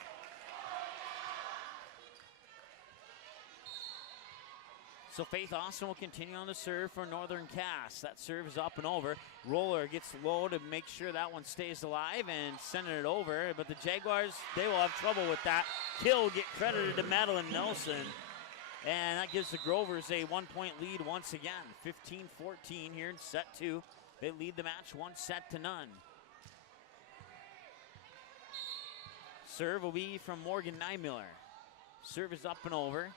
So Faith Austin will continue on the serve for Northern Cass. That serve is up and over. Roller gets low to make sure that one stays alive and sending it over. But the Jaguars, they will have trouble with that. Kill get credited to Madeline Nelson. And that gives the Grovers a 1-point lead once again. 15-14 here in set 2. They lead the match 1-0. Serve will be from Morgan Nymiller. Serve is up and over.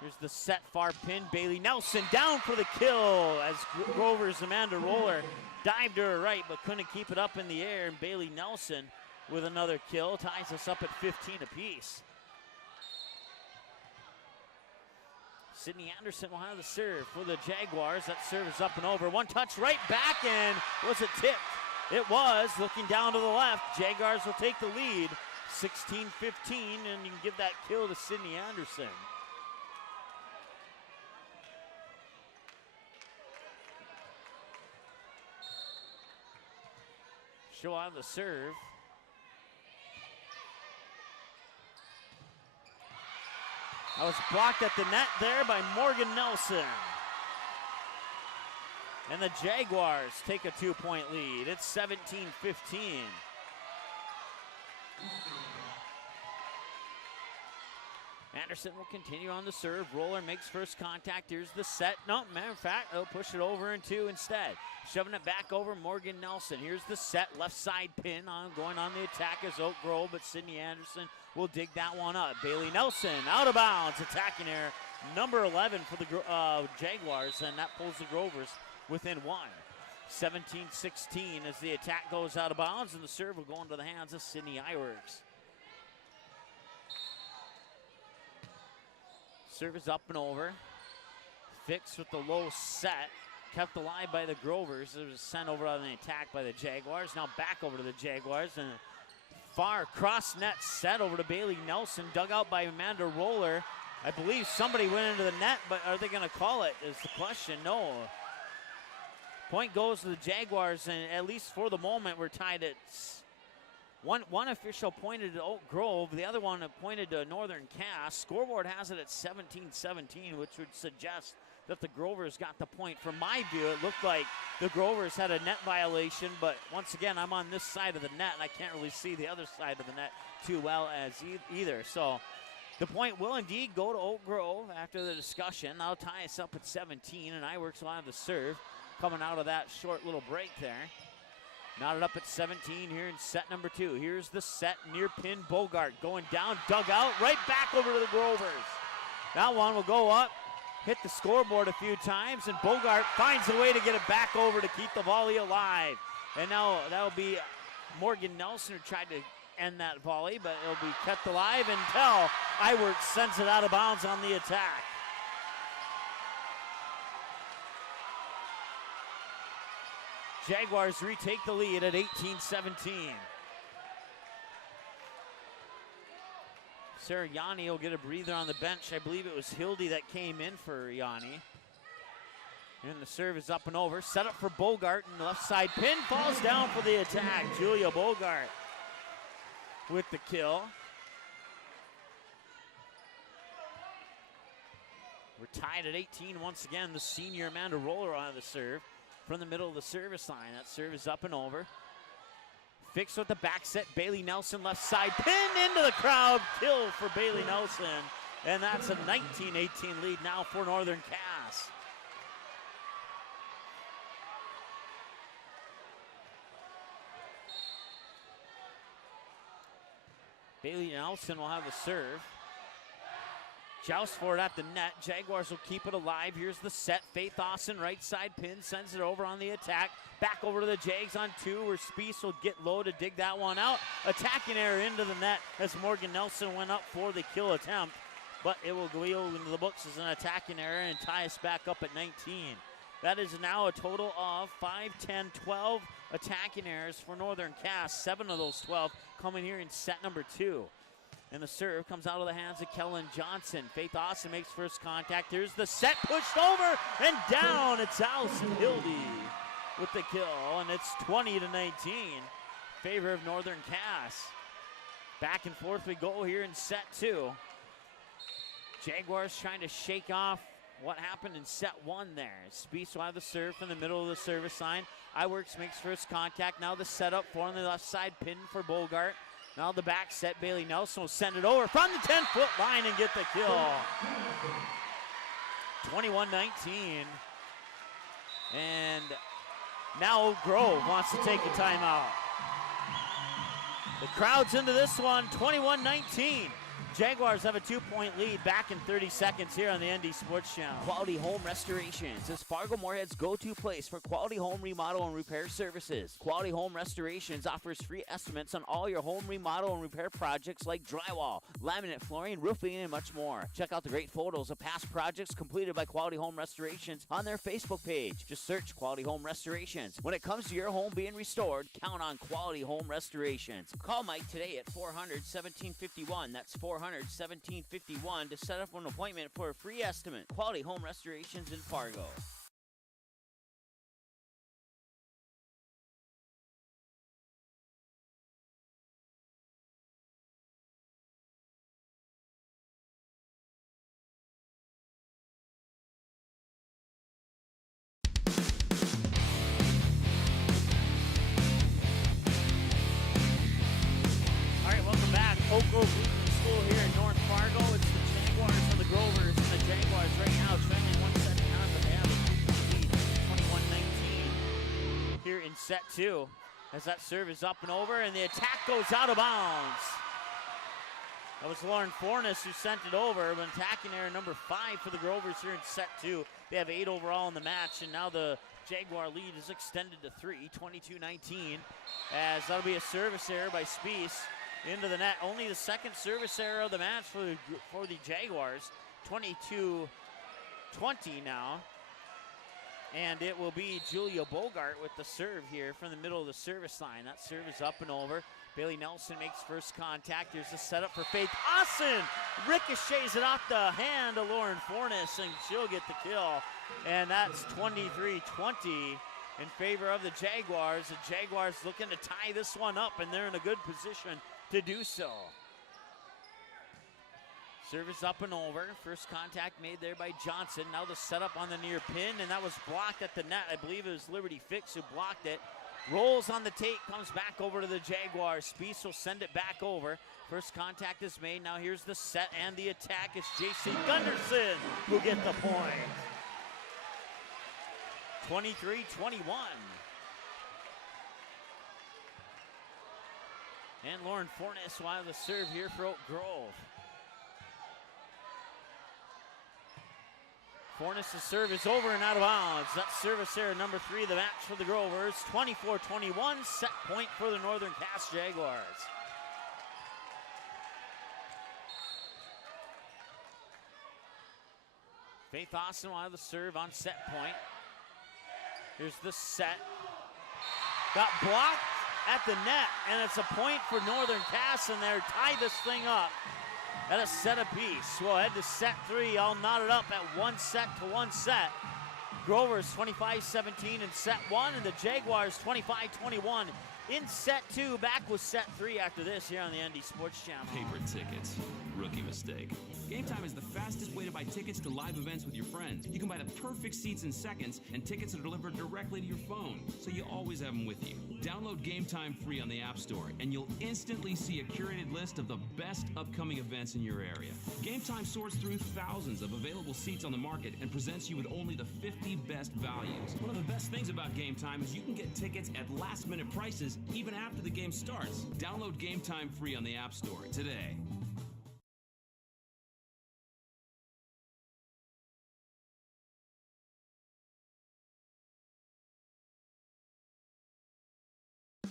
Here's the set far pin. Bailey Nelson down for the kill as Grover's Amanda Roller dived to her right but couldn't keep it up in the air. And Bailey Nelson with another kill ties us up at 15 apiece. Sydney Anderson will have the serve for the Jaguars. That serve is up and over. One touch right back, and was it tipped? It was. Looking down to the left. Jaguars will take the lead. 16-15, and you can give that kill to Sydney Anderson. She'll have the serve. That was blocked at the net there by Morgan Nelson. And the Jaguars take a 2-point lead. It's 17-15. Anderson will continue on the serve. Roller makes first contact. Here's the set. No, matter of fact, they'll push it over and 2 instead. Shoving it back over Morgan Nelson. Here's the set. Left side pin on going on the attack is Oak Grove, but Sydney Anderson will dig that one up. Bailey Nelson out of bounds. Attacking error. Number 11 for the Jaguars, and that pulls the Grovers within 1. 17-16 as the attack goes out of bounds, and the serve will go into the hands of Sydney Iwerks. Serve is up and over. Fixed with the low set. Kept alive by the Grovers. It was sent over on the attack by the Jaguars. Now back over to the Jaguars. And far cross net set over to Bailey Nelson. Dug out by Amanda Roller. I believe somebody went into the net, but are they going to call it is the question. No. Point goes to the Jaguars, and at least for the moment, we're tied at one official pointed to Oak Grove, the other one pointed to Northern Cass. Scoreboard has it at 17-17, which would suggest that the Grovers got the point. From my view, it looked like the Grovers had a net violation, but once again, I'm on this side of the net, and I can't really see the other side of the net too well as either. So the point will indeed go to Oak Grove after the discussion. That'll tie us up at 17, and Iwerks will have the serve coming out of that short little break there. Knotted up at 17 here in set number 2. Here's the set near pin. Bogart going down, dug out, right back over to the Grovers. That one will go up, hit the scoreboard a few times, and Bogart finds a way to get it back over to keep the volley alive. And now that'll be Morgan Nelson who tried to end that volley, but it'll be kept alive until Iwerks sends it out of bounds on the attack. Jaguars retake the lead at 18-17. Sarah Yanni will get a breather on the bench. I believe it was Hildy that came in for Yanni. And the serve is up and over. Set up for Bogart, and the left side pin falls down for the attack. Julia Bogart with the kill. We're tied at 18 once again. The senior Amanda Roller on the serve from the middle of the service line. That serve is up and over. Fixed with the back set. Bailey Nelson left side. Pinned into the crowd. Kill for Bailey Nelson. And that's a 19-18 lead now for Northern Cass. Bailey Nelson will have the serve. Joust for it at the net. Jaguars will keep it alive. Here's the set. Faith Austin, right side pin, sends it over on the attack. Back over to the Jags on 2, where Speece will get low to dig that one out. Attacking error into the net as Morgan Nelson went up for the kill attempt. But it will go into the books as an attacking error and tie us back up at 19. That is now a total of 5, 10, 12 attacking errors for Northern Cass. 7 of those 12 coming here in set number 2. And the serve comes out of the hands of Kellen Johnson. Faith Austin makes first contact. Here's the set, pushed over and down. It's Allison Hildy with the kill, and it's 20-19 in favor of Northern Cass. Back and forth we go here in set 2. Jaguars trying to shake off what happened in set 1 there. Speece will have the serve from the middle of the service line. Iwerks makes first contact. Now the setup for on the left side, pin for Bogart. Now the back set, Bailey Nelson will send it over from the 10-foot line and get the kill. 21-19. And now Grove wants to take a timeout. The crowd's into this one, 21-19. Jaguars have a 2-point lead back in 30 seconds here on the ND Sports Channel. Quality Home Restorations is Fargo Moorhead's go-to place for quality home remodel and repair services. Quality Home Restorations offers free estimates on all your home remodel and repair projects like drywall, laminate flooring, roofing, and much more. Check out the great photos of past projects completed by Quality Home Restorations on their Facebook page. Just search Quality Home Restorations. When it comes to your home being restored, count on Quality Home Restorations. Call Mike today at 400-1751. That's 400-1751 to set up an appointment for a free estimate. Quality Home Restorations in Fargo. All right, welcome back. Oak Grove School here in North Fargo. It's the Jaguars and the Grovers, and the Jaguars right now trailing 1 set behind, but they have a lead, 21-19 here in set 2. As that serve is up and over, and the attack goes out of bounds. That was Lauren Fornes who sent it over, but attacking error number 5 for the Grovers here in set 2. They have 8 overall in the match, and now the Jaguar lead is extended to 3, 22-19, as that'll be a service error by Speece into the net. Only the second service error of the match for the Jaguars. 22-20 now. And it will be Julia Bogart with the serve here from the middle of the service line. That serve is up and over. Bailey Nelson makes first contact. Here's the setup for Faith Austin. Ricochets it off the hand of Lauren Fornes, and she'll get the kill. And that's 23-20 in favor of the Jaguars. The Jaguars looking to tie this one up, and they're in a good position to do so. Service up and over. First contact made there by Johnson. Now the setup on the near pin, and that was blocked at the net. I believe it was Liberty Fix who blocked it. Rolls on the tape, comes back over to the Jaguars. Speece will send it back over. First contact is made. Now here's the set and the attack. It's J.C. Gunderson who get the point. 23-21. And Lauren Fornes will have the serve here for Oak Grove. Fornes' serve is over and out of bounds. That's service error number 3 of the match for the Grovers. 24-21, set point for the Northern Cass Jaguars. Faith Austin will have the serve on set point. Here's the set. Got blocked at the net, and it's a point for Northern Cass, and they're tied this thing up at a set apiece. We'll head to set 3. I'll knot it up at 1 set to 1 set. Grovers 25-17 in set 1, and the Jaguars 25-21 in set 2. Back with set 3 after this here on the ND Sports Channel. Paper tickets. Rookie mistake. Game Time is the fastest way to buy tickets to live events with your friends. You can buy the perfect seats in seconds, and tickets are delivered directly to your phone, so you always have them with you. Download Game Time free on the App Store, and you'll instantly see a curated list of the best upcoming events in your area. Game Time sorts through thousands of available seats on the market and presents you with only the 50 best values. One of the best things about Game Time is you can get tickets at last-minute prices even after the game starts. Download Game Time free on the App Store today.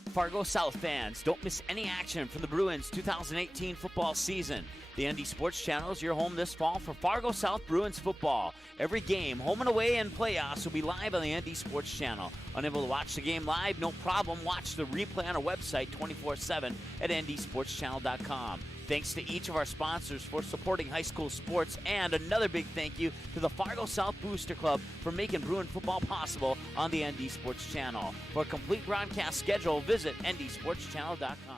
Fargo South fans, don't miss any action from the Bruins 2018 football season. The ND Sports Channel is your home this fall for Fargo South Bruins football. Every game, home and away, and playoffs will be live on the ND Sports Channel. Unable to watch the game live? No problem. Watch the replay on our website 24/7 at ndsportschannel.com. Thanks to each of our sponsors for supporting high school sports, and another big thank you to the Fargo South Booster Club for making Bruin football possible on the ND Sports Channel. For a complete broadcast schedule, visit ndsportschannel.com.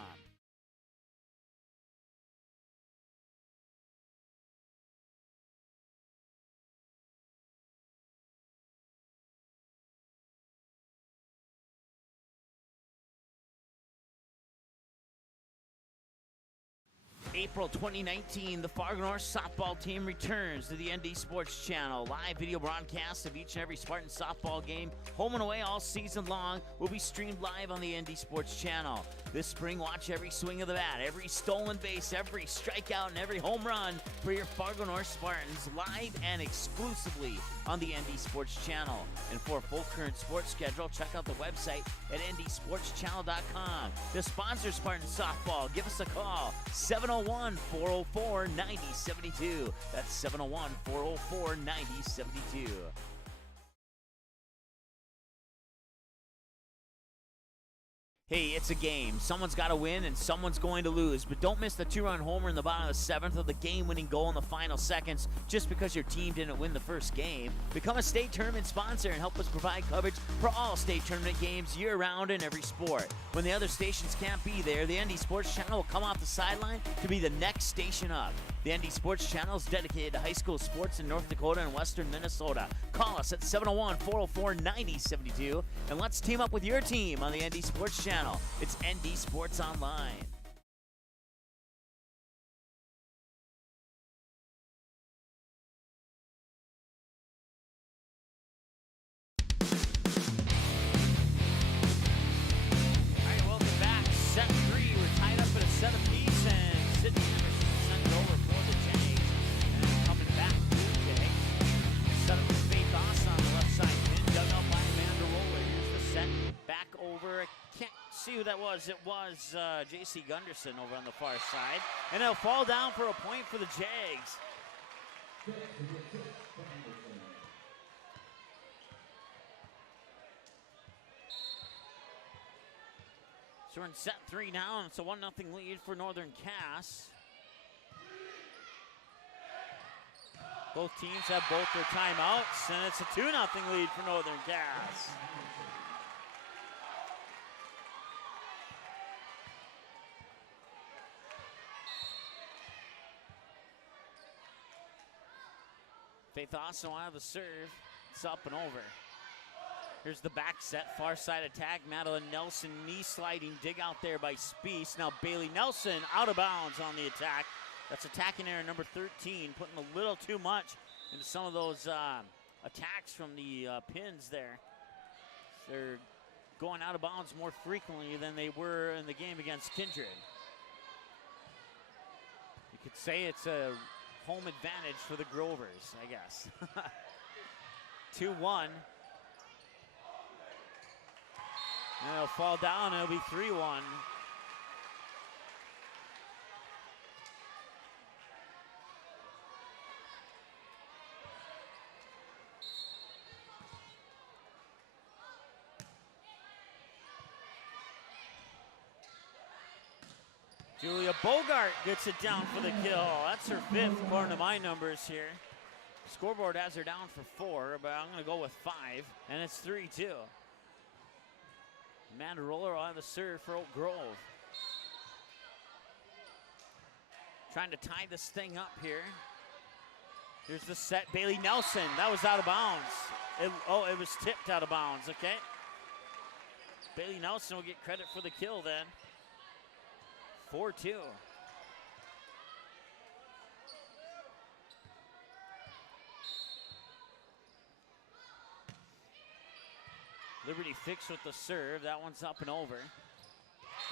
April 2019, the Fargo North softball team returns to the ND Sports Channel. Live video broadcasts of each and every Spartan softball game, home and away all season long, will be streamed live on the ND Sports Channel. This spring, watch every swing of the bat, every stolen base, every strikeout, and every home run for your Fargo North Spartans live and exclusively on the ND Sports Channel. And for a full current sports schedule, check out the website at ndsportschannel.com. To sponsor Spartan softball, give us a call, 701-404-9072. That's 701-404-9072. Hey, it's a game. Someone's got to win and someone's going to lose. But don't miss the 2-run homer in the bottom of the 7th or the game-winning goal in the final seconds just because your team didn't win the first game. Become a state tournament sponsor and help us provide coverage for all state tournament games year-round in every sport. When the other stations can't be there, the ND Sports Channel will come off the sideline to be the next station up. The ND Sports Channel is dedicated to high school sports in North Dakota and western Minnesota. Call us at 701-404-9072 and let's team up with your team on the ND Sports Channel. It's ND Sports Online. All right, welcome back. Set 3. We're tied up at a set apiece, and Sydney Anderson sent it over for the Jays. And then coming back to the Jays. Set up with Faith Asa on the left side. Pin dug out by Amanda Roller. Here's the set. Back over. Can't see who that was. It was J.C. Gunderson over on the far side. And it'll fall down for a point for the Jags. So we're in set 3 now, and it's a 1-0 lead for Northern Cass. Both teams have both their timeouts, and it's a 2-0 lead for Northern Cass. Faith also out of the serve. It's up and over. Here's the back set, far side attack. Madeline Nelson knee sliding dig out there by Speece. Now Bailey Nelson out of bounds on the attack. That's attacking error number 13, putting a little too much into some of those attacks from the pins there. They're going out of bounds more frequently than they were in the game against Kindred. You could say it's a home advantage for the Grovers, I guess. 2-1. And it'll fall down, it'll be 3-1. Julia Bogart gets it down for the kill. That's her 5th, according to my numbers here. Scoreboard has her down for 4, but I'm going to go with 5, and it's 3-2. Amanda Roller will have the serve for Oak Grove. Trying to tie this thing up here. Here's the set. Bailey Nelson. That was out of bounds. It was tipped out of bounds. Okay. Bailey Nelson will get credit for the kill then. 4-2. Liberty Fix with the serve. That one's up and over.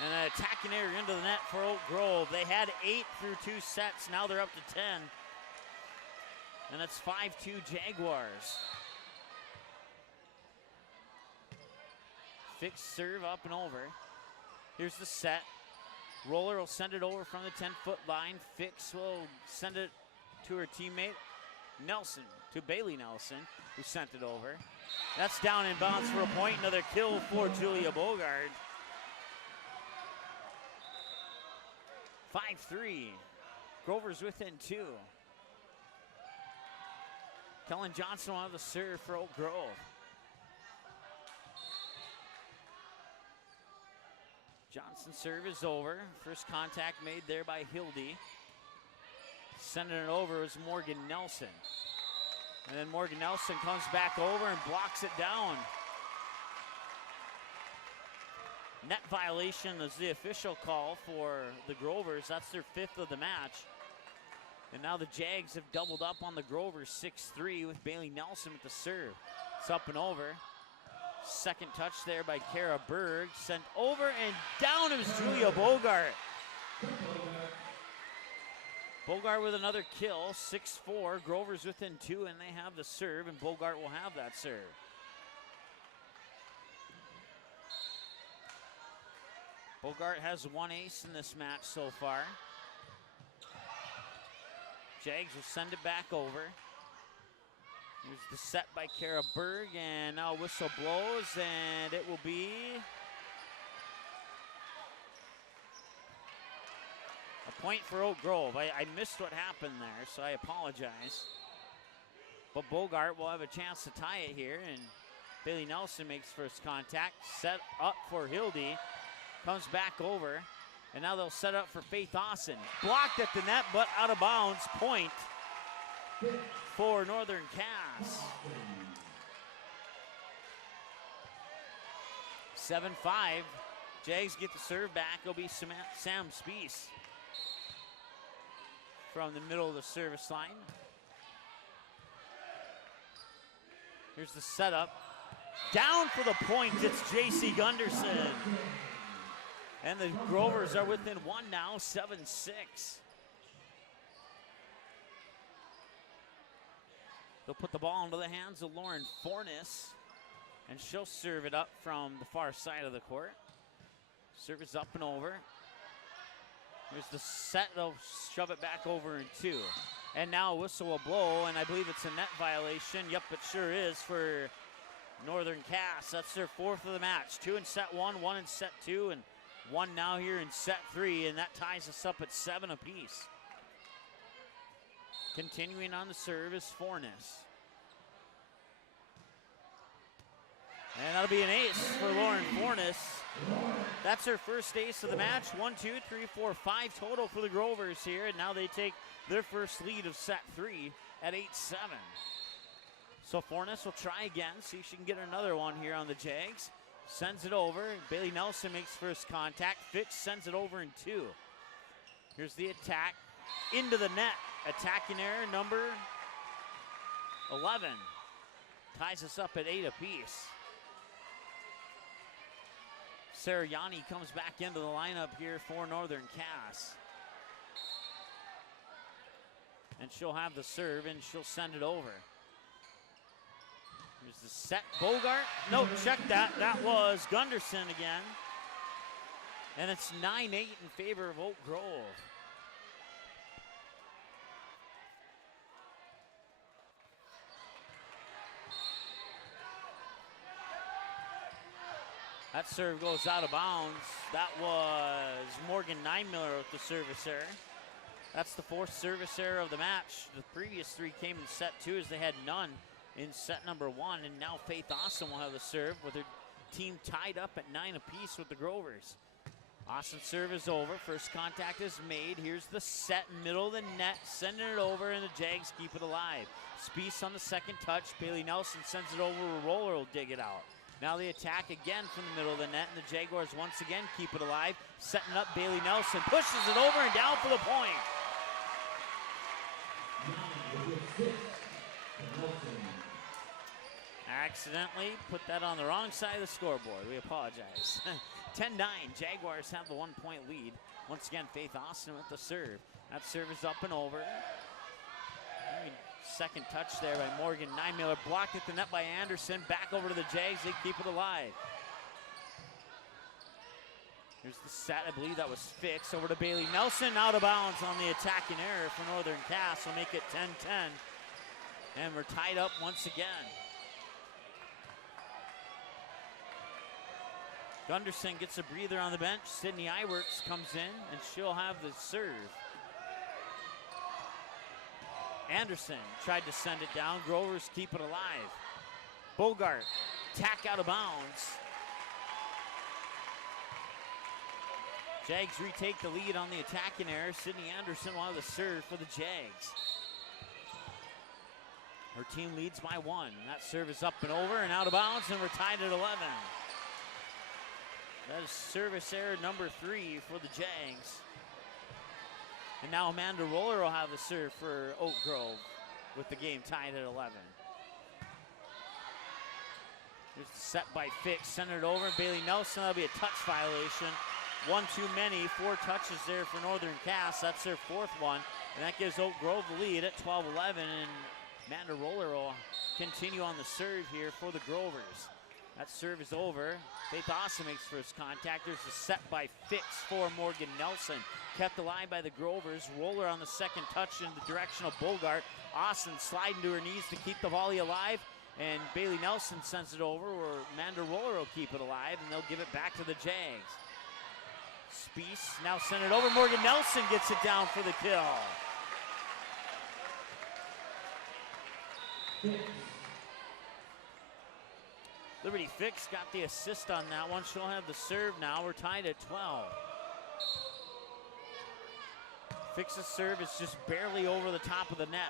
And an attacking error into the net for Oak Grove. They had 8 through 2 sets. Now they're up to 10. And it's 5-2 Jaguars. Fix serve up and over. Here's the set. Roller will send it over from the 10-foot line. Fix will send it to her teammate, Nelson, to Bailey Nelson, who sent it over. That's down in bounds for a point. Another kill for Julia Bogart. 5-3. Grover's within 2. Kellen Johnson will have the serve for Oak Grove. Johnson's serve is over. First contact made there by Hildy. Sending it over is Morgan Nelson. And then Morgan Nelson comes back over and blocks it down. Net violation is the official call for the Grovers. That's their 5th of the match. And now the Jags have doubled up on the Grovers 6-3 with Bailey Nelson with the serve. It's up and over. Second touch there by Kara Berg. Sent over and down is Julia Bogart. Bogart with another kill, 6-4. Grover's within 2 and they have the serve, and Bogart will have that serve. Bogart has 1 ace in this match so far. Jags will send it back over. Here's the set by Kara Berg, and now whistle blows, and it will be a point for Oak Grove. I missed what happened there, so I apologize. But Bogart will have a chance to tie it here, and Bailey Nelson makes first contact. Set up for Hildy. Comes back over, and now they'll set up for Faith Austin. Blocked at the net, but out of bounds. Point for Northern Cass. 7-5. Jags get the serve back. It'll be Sam Spees from the middle of the service line. Here's the setup. Down for the point, it's J.C. Gunderson. And the Grovers are within 1 now, 7-6. They'll put the ball into the hands of Lauren Fornes, and she'll serve it up from the far side of the court. Serve is up and over. Here's the set, they'll shove it back over in 2. And now a whistle will blow, and I believe it's a net violation. Yep, it sure is for Northern Cass. That's their 4th of the match. 2 in set 1, 1 in set 2, and 1 now here in set 3, and that ties us up at 7 apiece. Continuing on the serve is Fornes. And that'll be an ace for Lauren Fornes. That's her first ace of the match. 1, 2, 3, 4, 5 total for the Grovers here, and now they take their first lead of set 3 at 8-7. So Fornes will try again, see if she can get another one here on the Jags. Sends it over. Bailey Nelson makes first contact. Fix sends it over in 2. Here's the attack into the net. Attacking error number 11. Ties us up at 8 apiece. Sarah Yanni comes back into the lineup here for Northern Cass. And she'll have the serve, and she'll send it over. Here's the set. Bogart. No, check that. That was Gunderson again. And it's 9-8 in favor of Oak Grove. That serve goes out of bounds. That was Morgan Ninemiller with the service error. That's the 4th service error of the match. The previous 3 came in set 2 as they had none in set number 1. And now Faith Austin will have the serve with her team tied up at 9 apiece with the Grovers. Austin serve is over. First contact is made. Here's the set, middle of the net, sending it over, and the Jags keep it alive. Spiess on the second touch. Bailey Nelson sends it over. A roller will dig it out. Now the attack again from the middle of the net, and the Jaguars once again keep it alive. Setting up Bailey Nelson, pushes it over and down for the point. Accidentally put that on the wrong side of the scoreboard. We apologize. 10-9, Jaguars have the 1-point lead. Once again, Faith Austin with the serve. That serve is up and over. Second touch there by Morgan Niemiller. Blocked at the net by Anderson. Back over to the Jags. They keep it alive. Here's the set. I believe that was fixed. Over to Bailey Nelson. Out of bounds on the attacking error for Northern Cass. Will make it 10-10. And we're tied up once again. Gunderson gets a breather on the bench. Sydney Iwerks comes in, and she'll have the serve. Anderson tried to send it down. Grovers keep it alive. Bogart, tack out of bounds. Jags retake the lead on the attacking error. Sydney Anderson will have the serve for the Jags. Her team leads by 1. That serve is up and over and out of bounds, and we're tied at 11. That is service error number 3 for the Jags. And now Amanda Roller will have the serve for Oak Grove with the game tied at 11. Here's the set by Fix, send it over. Bailey Nelson, that'll be a touch violation. 1 too many, 4 touches there for Northern Cass. That's their 4th one. And that gives Oak Grove the lead at 12-11. And Amanda Roller will continue on the serve here for the Grovers. That serve is over. Faith Austin makes first contact. There's a set by Fix for Morgan Nelson. Kept alive by the Grovers. Roller on the second touch in the direction of Bogart. Austin sliding to her knees to keep the volley alive. And Bailey Nelson sends it over where Amanda Roller will keep it alive, and they'll give it back to the Jags. Spiess now send it over. Morgan Nelson gets it down for the kill. Liberty Fix got the assist on that one. She'll have the serve now. We're tied at 12. Fix's serve is just barely over the top of the net.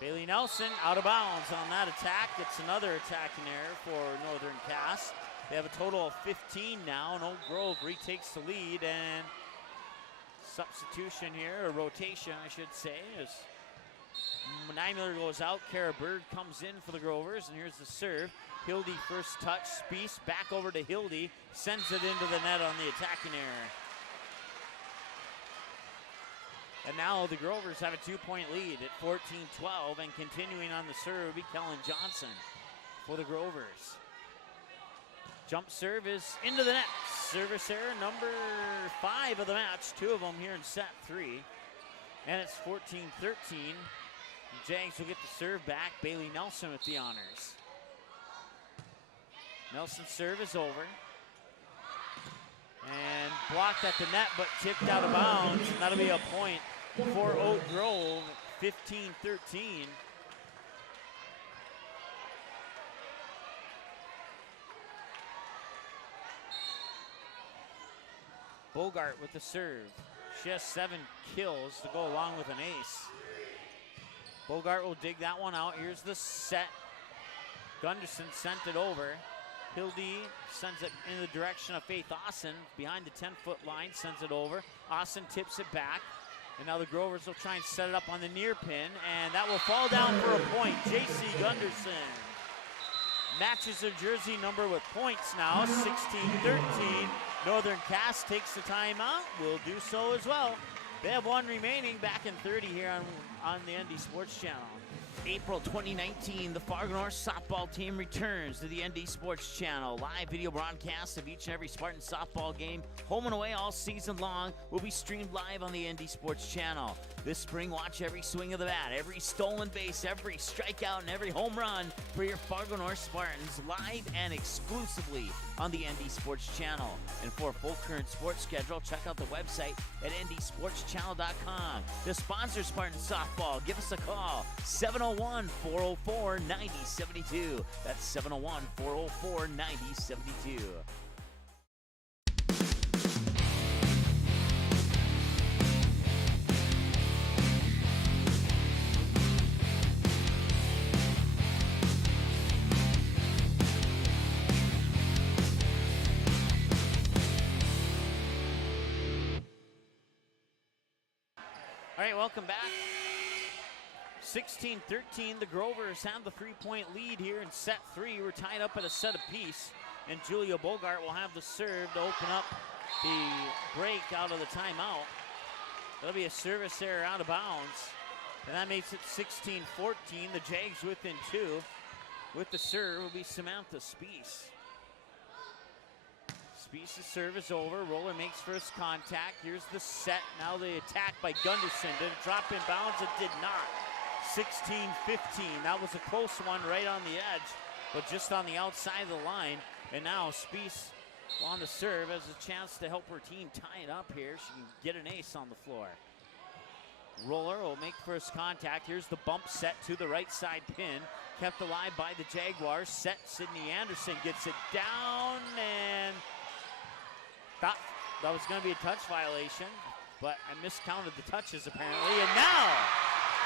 Bailey Nelson out of bounds on that attack. It's another attacking error for Northern Cass. They have a total of 15 now, and Oak Grove retakes the lead, and substitution here, or rotation I should say, as Niemiller goes out. Kara Bird comes in for the Grovers, and here's the serve. Hildy first touch, Spiess back over to Hildy, sends it into the net on the attacking error. And now the Grovers have a 2-point lead at 14-12, and continuing on the serve will be Kellen Johnson for the Grovers. Jump serve is into the net. Service error number 5 of the match, 2 of them here in set 3. And it's 14-13. The Jags will get the serve back. Bailey Nelson with the honors. Nelson's serve is over. And blocked at the net, but tipped out of bounds. And that'll be a point for Oak Grove, 15-13. Bogart with the serve. She has 7 kills to go along with an ace. Bogart will dig that one out. Here's the set. Gunderson sent it over. Hildy sends it in the direction of Faith Austin. Behind the 10-foot line, sends it over. Austin tips it back. And now the Grovers will try and set it up on the near pin. And that will fall down for a point. J.C. Gunderson matches their jersey number with points now, 16-13. Northern Cass takes the timeout. Will do so as well. They have 1 remaining. Back in 30 here on the ND Sports Channel. April 2019, the Fargo North softball team returns to the ND Sports Channel. Live video broadcasts of each and every Spartan softball game, home and away all season long, will be streamed live on the ND Sports Channel. This spring, watch every swing of the bat, every stolen base, every strikeout, and every home run for your Fargo North Spartans, live and exclusively on the ND Sports Channel. And for a full current sports schedule, check out the website at ndsportschannel.com. To sponsor Spartan softball football. Give us a call, 701-404-9072. That's 701-404-9072. All right, welcome back. 16-13, the Grovers have the 3-point lead here in set 3. We're tied up at a set apiece, and Julia Bogart will have the serve to open up the break out of the timeout. That'll be a service error out of bounds, and that makes it 16-14. The Jags within 2. With the serve will be Samantha Spees. Spees' serve is over. Roller makes first contact. Here's the set. Now the attack by Gunderson. Did it drop in bounds? It did not. 16-15. That was a close one right on the edge, but just on the outside of the line. And now Spees on the serve has a chance to help her team tie it up here. She can get an ace on the floor. Roller will make first contact. Here's the bump set to the right side pin. Kept alive by the Jaguars. Set, Sydney Anderson gets it down, and thought that was going to be a touch violation, but I miscounted the touches apparently. And now,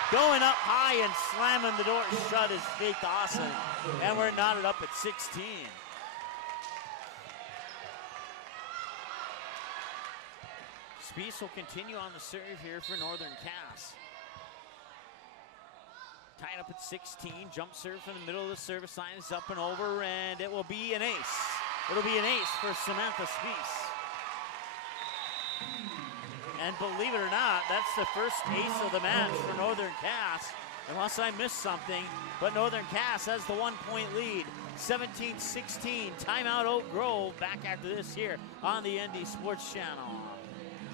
going up high and slamming the door shut is Faith Austin, and we're knotted up at 16. Spees will continue on the serve here for Northern Cass. Tied up at 16, jump serve from the middle of the service line is up and over, and it will be an ace. It'll be an ace for Samantha Spees. And believe it or not, that's the first ace of the match for Northern Cass, unless I missed something. But Northern Cass has the 1-point lead, 17-16. Timeout Oak Grove. Back after this here on the ND Sports Channel.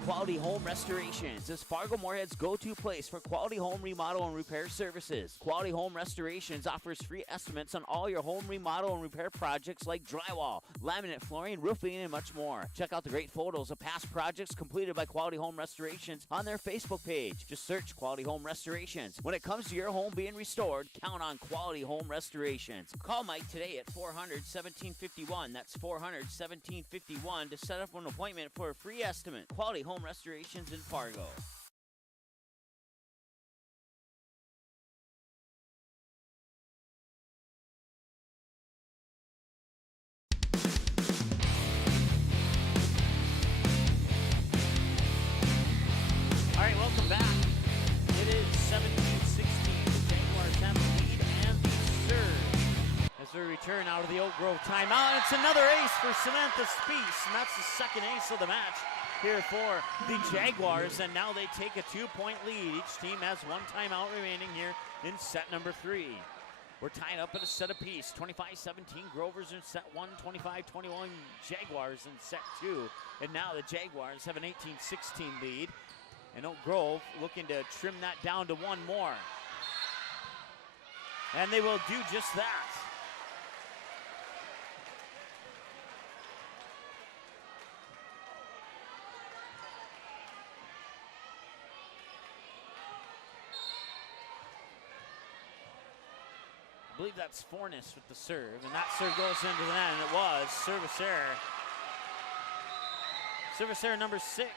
Quality Home Restorations is Fargo Moorhead's go-to place for quality home remodel and repair services. Quality Home Restorations offers free estimates on all your home remodel and repair projects like drywall, laminate flooring, roofing, and much more. Check out the great photos of past projects completed by Quality Home Restorations on their Facebook page. Just search Quality Home Restorations. When it comes to your home being restored, count on Quality Home Restorations. Call Mike today at 400-1751. That's 400-1751 to set up an appointment for a free estimate. Quality Home Restorations in Fargo. All right, welcome back. It is 17-16. The Jaguars have the lead and the serve as we return out of the Oak Grove timeout. It's another ace for Samantha Spees, and that's the second ace of the match here for the Jaguars, and now they take a 2-point lead. Each team has one timeout remaining here in set number 3. We're tied up at a set apiece. 25-17 Grovers in set 1, 25-21 Jaguars in set 2. And now the Jaguars have an 18-16 lead. And Oak Grove looking to trim that down to one more. And they will do just that. I believe that's Forness with the serve, and that serve goes into the net, and it was service error. Service error number 6.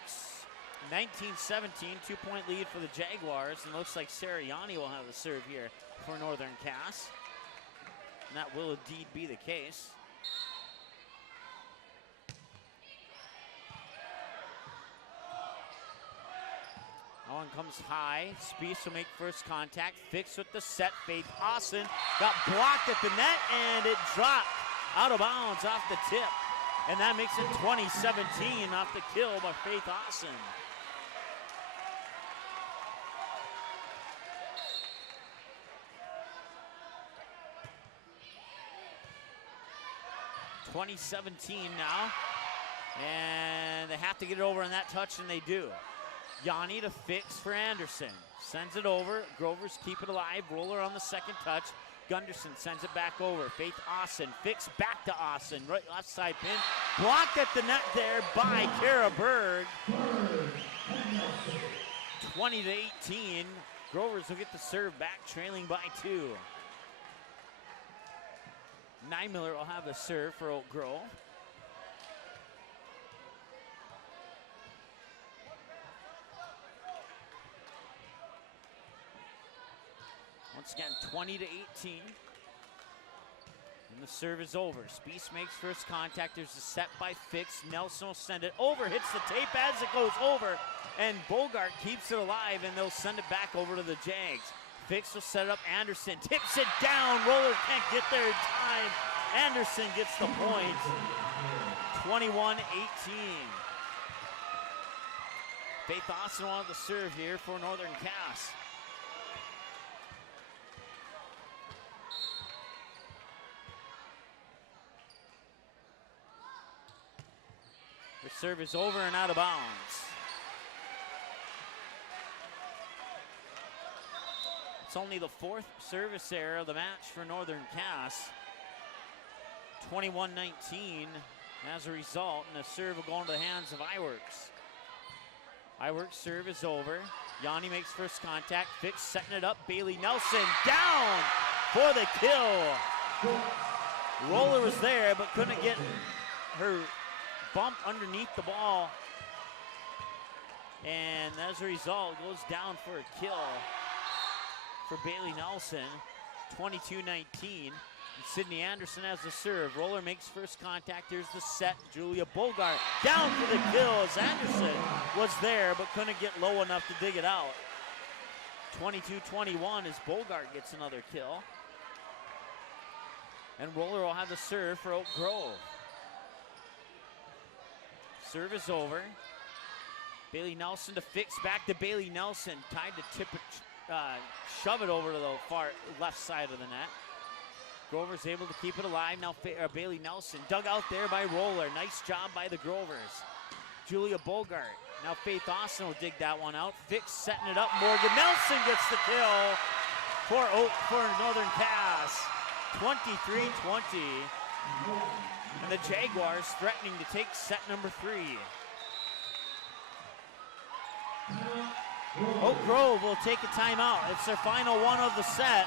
19-17, 2-point lead for the Jaguars, and looks like Sarah Yanni will have the serve here for Northern Cass. And that will indeed be the case. That one comes high. Spees will make first contact. Fix with the set. Faith Austin got blocked at the net, and it dropped out of bounds off the tip. And that makes it 20-17 off the kill by Faith Austin. .2017 now. And they have to get it over on that touch, and they do. Yanni to Fix for Anderson. Sends it over. Grovers keep it alive. Roller on the second touch. Gunderson sends it back over. Faith Austin. Fix back to Austin. Right left side pin. Blocked at the net there by Kara Berg. 20-18. Grovers will get the serve back, trailing by 2. Nymiller will have the serve for Oak Grove. Once again, 20-18. And the serve is over. Spiess makes first contact. There's a set by Fix. Nelson will send it over, hits the tape as it goes over, and Bogart keeps it alive, and they'll send it back over to the Jags. Fix will set it up. Anderson tips it down. Roller can't get there in time. Anderson gets the point. 21-18. Faith Austin wanted the serve here for Northern Cass. The serve is over and out of bounds. It's only the 4th service error of the match for Northern Cass. 21-19 as a result, and the serve will go into the hands of Iwerks. Iwerks' serve is over. Yanni makes first contact. Fix setting it up. Bailey Nelson down for the kill. Roller was there but couldn't get her bump underneath the ball, and as a result goes down for a kill for Bailey Nelson. 22-19. Sydney Anderson has the serve. Roller makes first contact. Here's the set. Julia Bogart down for the kill as Anderson was there but couldn't get low enough to dig it out. 22-21 as Bogart gets another kill. And Roller will have the serve for Oak Grove. Serve is over. Bailey Nelson to Fix, back to Bailey Nelson. Tied to tip it, shove it over to the far left side of the net. Grover's able to keep it alive. Now Bailey Nelson dug out there by Roller. Nice job by the Grovers. Julia Bogart. Now Faith Austin will dig that one out. Fix setting it up. Morgan Nelson gets the kill for Northern Cass. 23-20. And the Jaguars threatening to take set number 3. Oak Grove will take a timeout. It's their final one of the set.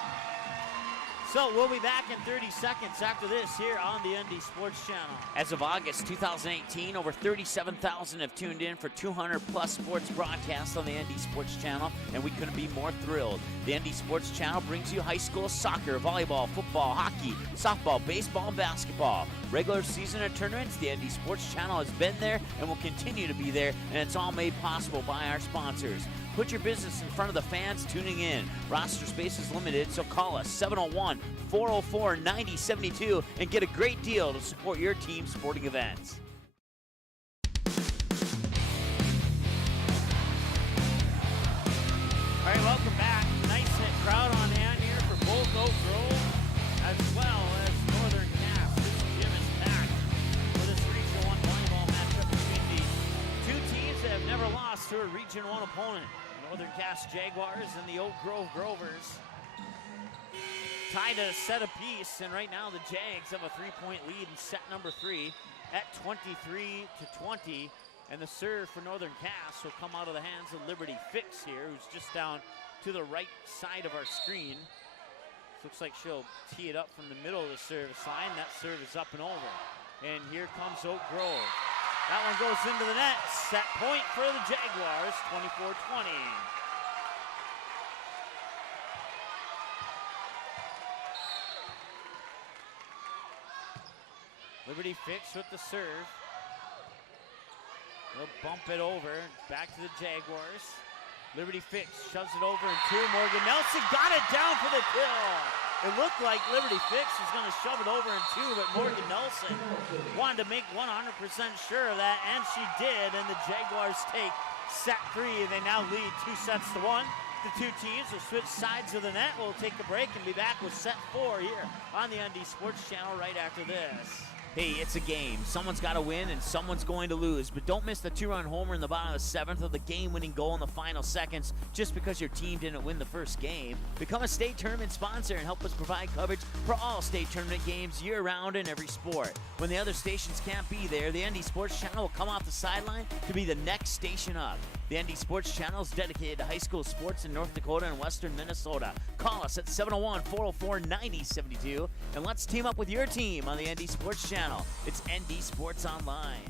So we'll be back in 30 seconds after this here on the ND Sports Channel. As of August 2018, over 37,000 have tuned in for 200-plus sports broadcasts on the ND Sports Channel, and we couldn't be more thrilled. The ND Sports Channel brings you high school soccer, volleyball, football, hockey, softball, baseball, and basketball. Regular season and tournaments, the ND Sports Channel has been there and will continue to be there, and it's all made possible by our sponsors. Put your business in front of the fans tuning in. Roster space is limited, so call us 701-404-9072 and get a great deal to support your team's sporting events. All right, welcome back. Nice crowd on hand here for both Oak Grove as well as Northern Cass. This gym is packed for this Region 1 volleyball matchup between the two teams that have never lost to a Region 1 opponent. Northern Cass Jaguars and the Oak Grove Grovers tied at a set apiece, and right now the Jags have a 3-point lead in set number 3 at 23-20. And the serve for Northern Cass will come out of the hands of Liberty Fix here, who's just down to the right side of our screen. Looks like she'll tee it up from the middle of the service line. That serve is up and over. And here comes Oak Grove. That one goes into the net. Set point for the Jaguars, 24-20. Liberty Fix with the serve. They'll bump it over, back to the Jaguars. Liberty Fix shoves it over and 2. Morgan Nelson got it down for the kill. It looked like Liberty Fix was going to shove it over in 2, but Morgan Nelson wanted to make 100% sure of that, and she did, and the Jaguars take set 3. They now lead 2-1. The two teams will switch sides of the net. We'll take a break and be back with set 4 here on the ND Sports Channel right after this. Hey, it's a game. Someone's got to win and someone's going to lose. But don't miss the 2-run homer in the bottom of the 7th or the game-winning goal in the final seconds just because your team didn't win the first game. Become a state tournament sponsor and help us provide coverage for all state tournament games year-round in every sport. When the other stations can't be there, the ND Sports Channel will come off the sideline to be the next station up. The ND Sports Channel is dedicated to high school sports in North Dakota and western Minnesota. Call us at 701-404-9072 and let's team up with your team on the ND Sports Channel. It's ND Sports Online.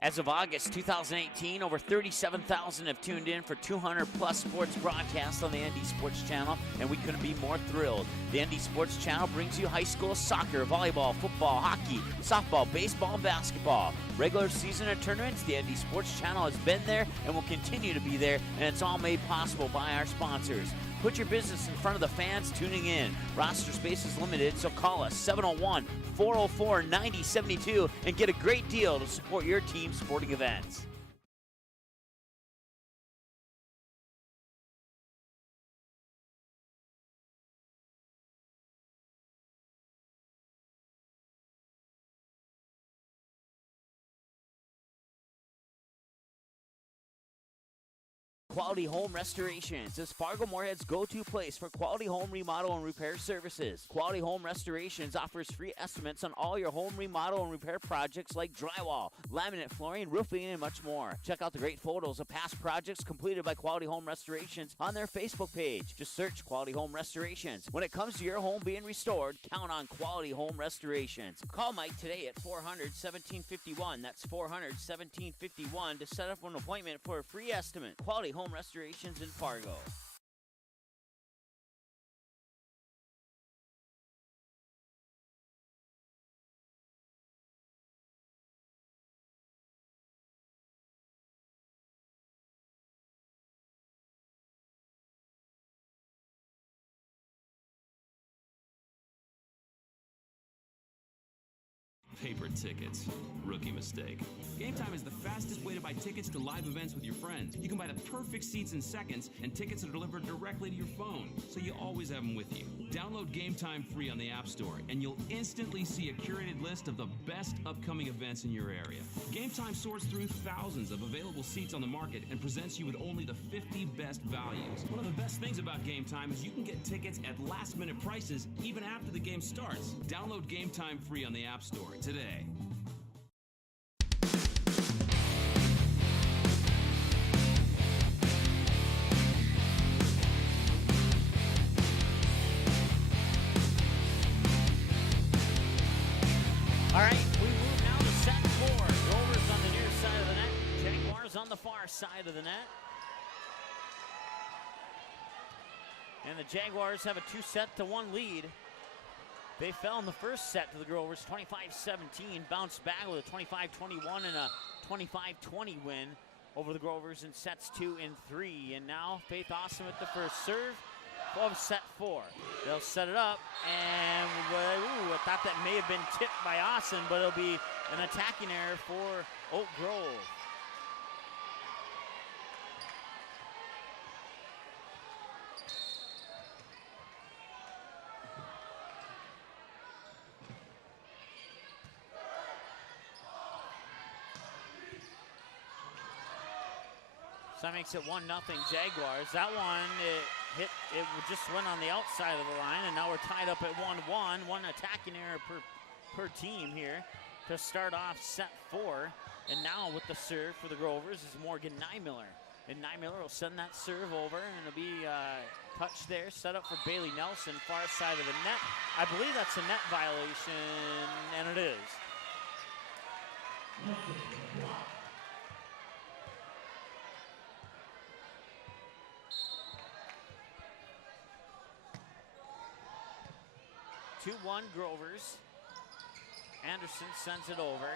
As of August 2018, over 37,000 have tuned in for 200-plus sports broadcasts on the ND Sports Channel, and we couldn't be more thrilled. The ND Sports Channel brings you high school soccer, volleyball, football, hockey, softball, baseball, and basketball. Regular season and tournaments, the ND Sports Channel has been there and will continue to be there, and it's all made possible by our sponsors. Put your business in front of the fans tuning in. Roster space is limited, so call us 701-404-9072 and get a great deal to support your team's sporting events. Quality Home Restorations is Fargo Moorhead's go-to place for quality home remodel and repair services. Quality Home Restorations offers free estimates on all your home remodel and repair projects like drywall, laminate flooring, roofing, and much more. Check out the great photos of past projects completed by Quality Home Restorations on their Facebook page. Just search Quality Home Restorations. When it comes to your home being restored, count on Quality Home Restorations. Call Mike today at 400-1751. That's 400-1751 to set up an appointment for a free estimate. Quality Home Restorations in Fargo. Paper tickets. Rookie mistake. Game Time is the fastest way to buy tickets to live events with your friends. You can buy the perfect seats in seconds, and tickets are delivered directly to your phone, so you always have them with you. Download Game Time free on the App Store, and you'll instantly see a curated list of the best upcoming events in your area. Game Time sorts through thousands of available seats on the market and presents you with only the 50 best values. One of the best things about Game Time is you can get tickets at last-minute prices even after the game starts. Download Game Time free on the App Store today. All right, we move now to set 4. Rovers on the near side of the net. Jaguars on the far side of the net. And the Jaguars have a 2-1 lead. They fell in the first set to the Grovers, 25-17, bounced back with a 25-21 and a 25-20 win over the Grovers in sets 2 and 3. And now Faith Awesome at the first serve of set 4. They'll set it up, and I thought that may have been tipped by Awesome, but it'll be an attacking error for Oak Grove. So that makes it 1-0 Jaguars. That one, it just went on the outside of the line, and now we're tied up at 1-1. One attacking error per team here to start off set 4. And now with the serve for the Grovers is Morgan Nymiller. And Nymiller will send that serve over, and it'll be touch there, set up for Bailey Nelson, far side of the net. I believe that's a net violation, and it is. (2-1) Grovers. Anderson sends it over.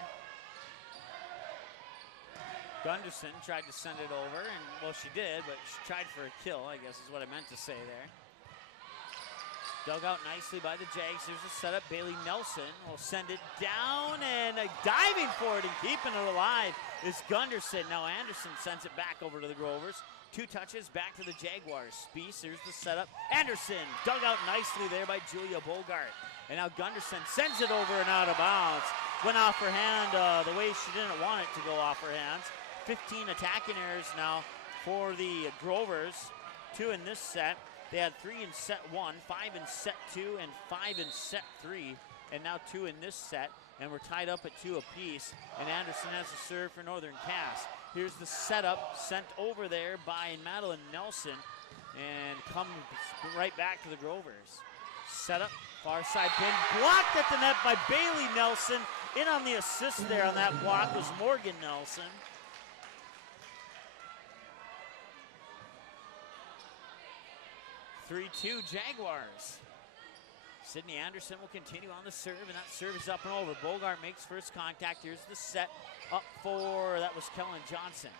Gunderson tried to send it over, and well, she did, but she tried for a kill, I guess is what I meant to say there. Dug out nicely by the Jags. There's a setup. Bailey Nelson will send it down, and diving for it and keeping it alive is Gunderson. Now Anderson sends it back over to the Grovers. 2 touches back to the Jaguars. Speece, here's the setup. Anderson dug out nicely there by Julia Bogart. And now Gunderson sends it over and out of bounds. Went off her hand the way she didn't want it to go off her hands. 15 attacking errors now for the Grovers. 2 in this set. They had 3 in set 1, 5 in set 2, and 5 in set 3. And now 2 in this set. And we're tied up at 2 apiece. And Anderson has a serve for Northern Cass. Here's the setup sent over there by Madeline Nelson. And comes right back to the Grovers. Setup, far side pin, blocked at the net by Bailey Nelson. In on the assist there on that block was Morgan Nelson. 3-2 Jaguars. Sydney Anderson will continue on the serve, and that serve is up and over. Bogart makes first contact. Here's the set up for, that was Kellen Johnson.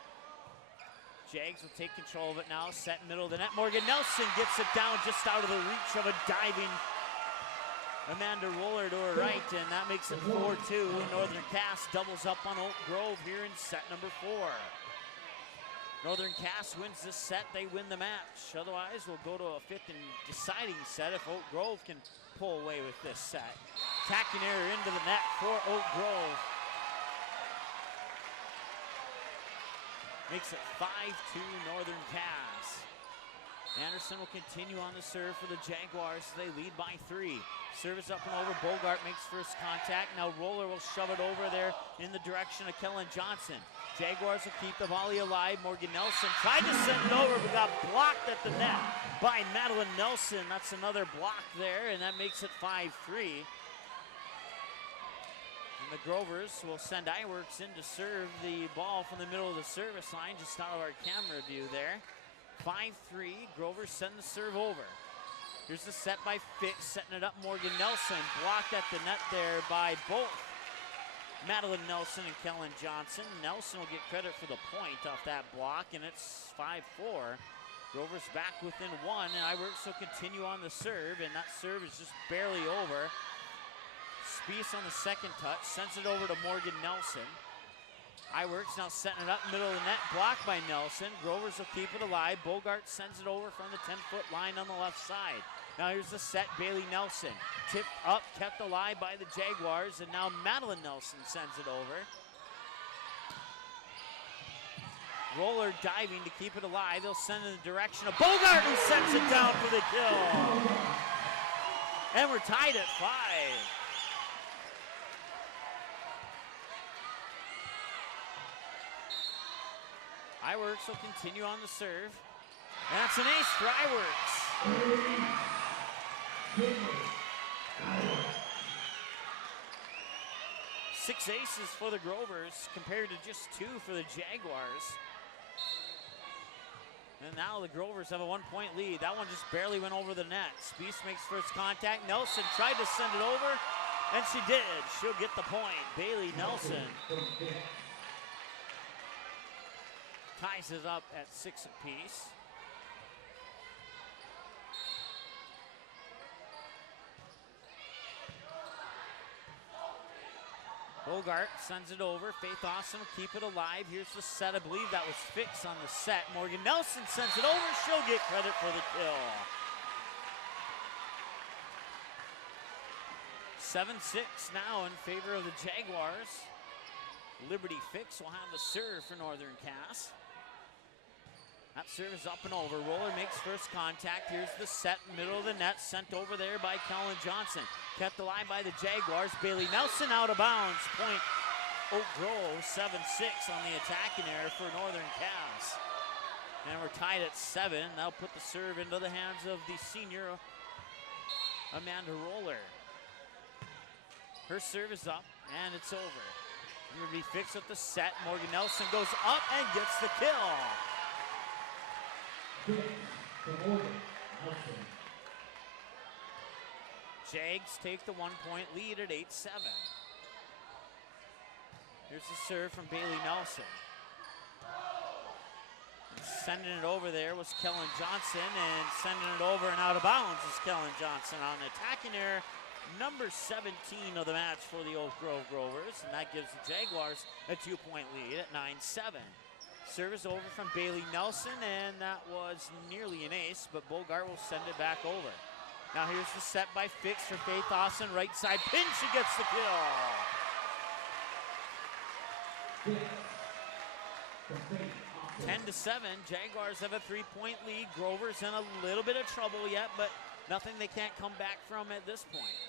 Jags will take control of it now. Set middle of the net. Morgan Nelson gets it down just out of the reach of a diving Amanda Roller to her right, and that makes it 4-2. Northern Cass doubles up on Oak Grove here in set number 4. Northern Cass wins this set, they win the match. Otherwise, we'll go to a 5th and deciding set if Oak Grove can pull away with this set. Tacking error into the net for Oak Grove. Makes it 5-2 Northern Cass. Anderson will continue on the serve for the Jaguars. They lead by 3. Service up and over. Bogart makes first contact. Now Roller will shove it over there in the direction of Kellen Johnson. Jaguars will keep the volley alive. Morgan Nelson tried to send it over but got blocked at the net by Madeline Nelson. That's another block there, and that makes it 5-3. And the Grovers will send Iwerks in to serve the ball from the middle of the service line, just out of our camera view there. 5-3, Grovers send the serve over. Here's the set by Fix, setting it up. Morgan Nelson blocked at the net there by both Madeline Nelson and Kellen Johnson. Nelson will get credit for the point off that block, and it's 5-4. Grovers back within 1, and Iwerks will continue on the serve, and that serve is just barely over. Spiess on the second touch, sends it over to Morgan Nelson. Iwerks now setting it up middle of the net, blocked by Nelson. Grovers will keep it alive. Bogart sends it over from the 10-foot line on the left side. Now here's the set, Bailey Nelson. Tipped up, kept alive by the Jaguars, and now Madeline Nelson sends it over. Roller diving to keep it alive. They'll send it in the direction of Bogart, who sets it down for the kill. And we're tied at 5. Iwerks will continue on the serve. And that's an ace for Iwerks. 6 aces for the Grovers compared to just 2 for the Jaguars. And now the Grovers have a 1-point lead. That one just barely went over the net. Spiess makes first contact. Nelson tried to send it over, and she did. She'll get the point. Bailey Nelson ties it up at 6 apiece. Bogart sends it over. Faith Austin will keep it alive. Here's the set. I believe that was Fix on the set. Morgan Nelson sends it over. She'll get credit for the kill. 7-6 now in favor of the Jaguars. Liberty Fix will have the serve for Northern Cass. That serve is up and over. Roller makes first contact. Here's the set, middle of the net, sent over there by Kellen Johnson. Kept alive by the Jaguars. Bailey Nelson out of bounds. Point Oak Grove, 7-6 on the attacking error for Northern Cass. And we're tied at 7. That'll put the serve into the hands of the senior Amanda Roller. Her serve is up, and it's over. Liberty Fix with the set. Morgan Nelson goes up and gets the kill. Jags take the 1-point lead at 8-7. Here's the serve from Bailey Nelson. And sending it over there was Kellen Johnson, and sending it over and out of bounds is Kellen Johnson on an attacking error, number 17 of the match for the Oak Grove Grovers, and that gives the Jaguars a 2-point lead at 9-7. Service over from Bailey Nelson, and that was nearly an ace, but Bogart will send it back over. Now here's the set by Fix for Faith Austin, right side pin, she gets the kill. 10-7, Jaguars have a 3-point lead. Grover's in a little bit of trouble yet, but nothing they can't come back from at this point.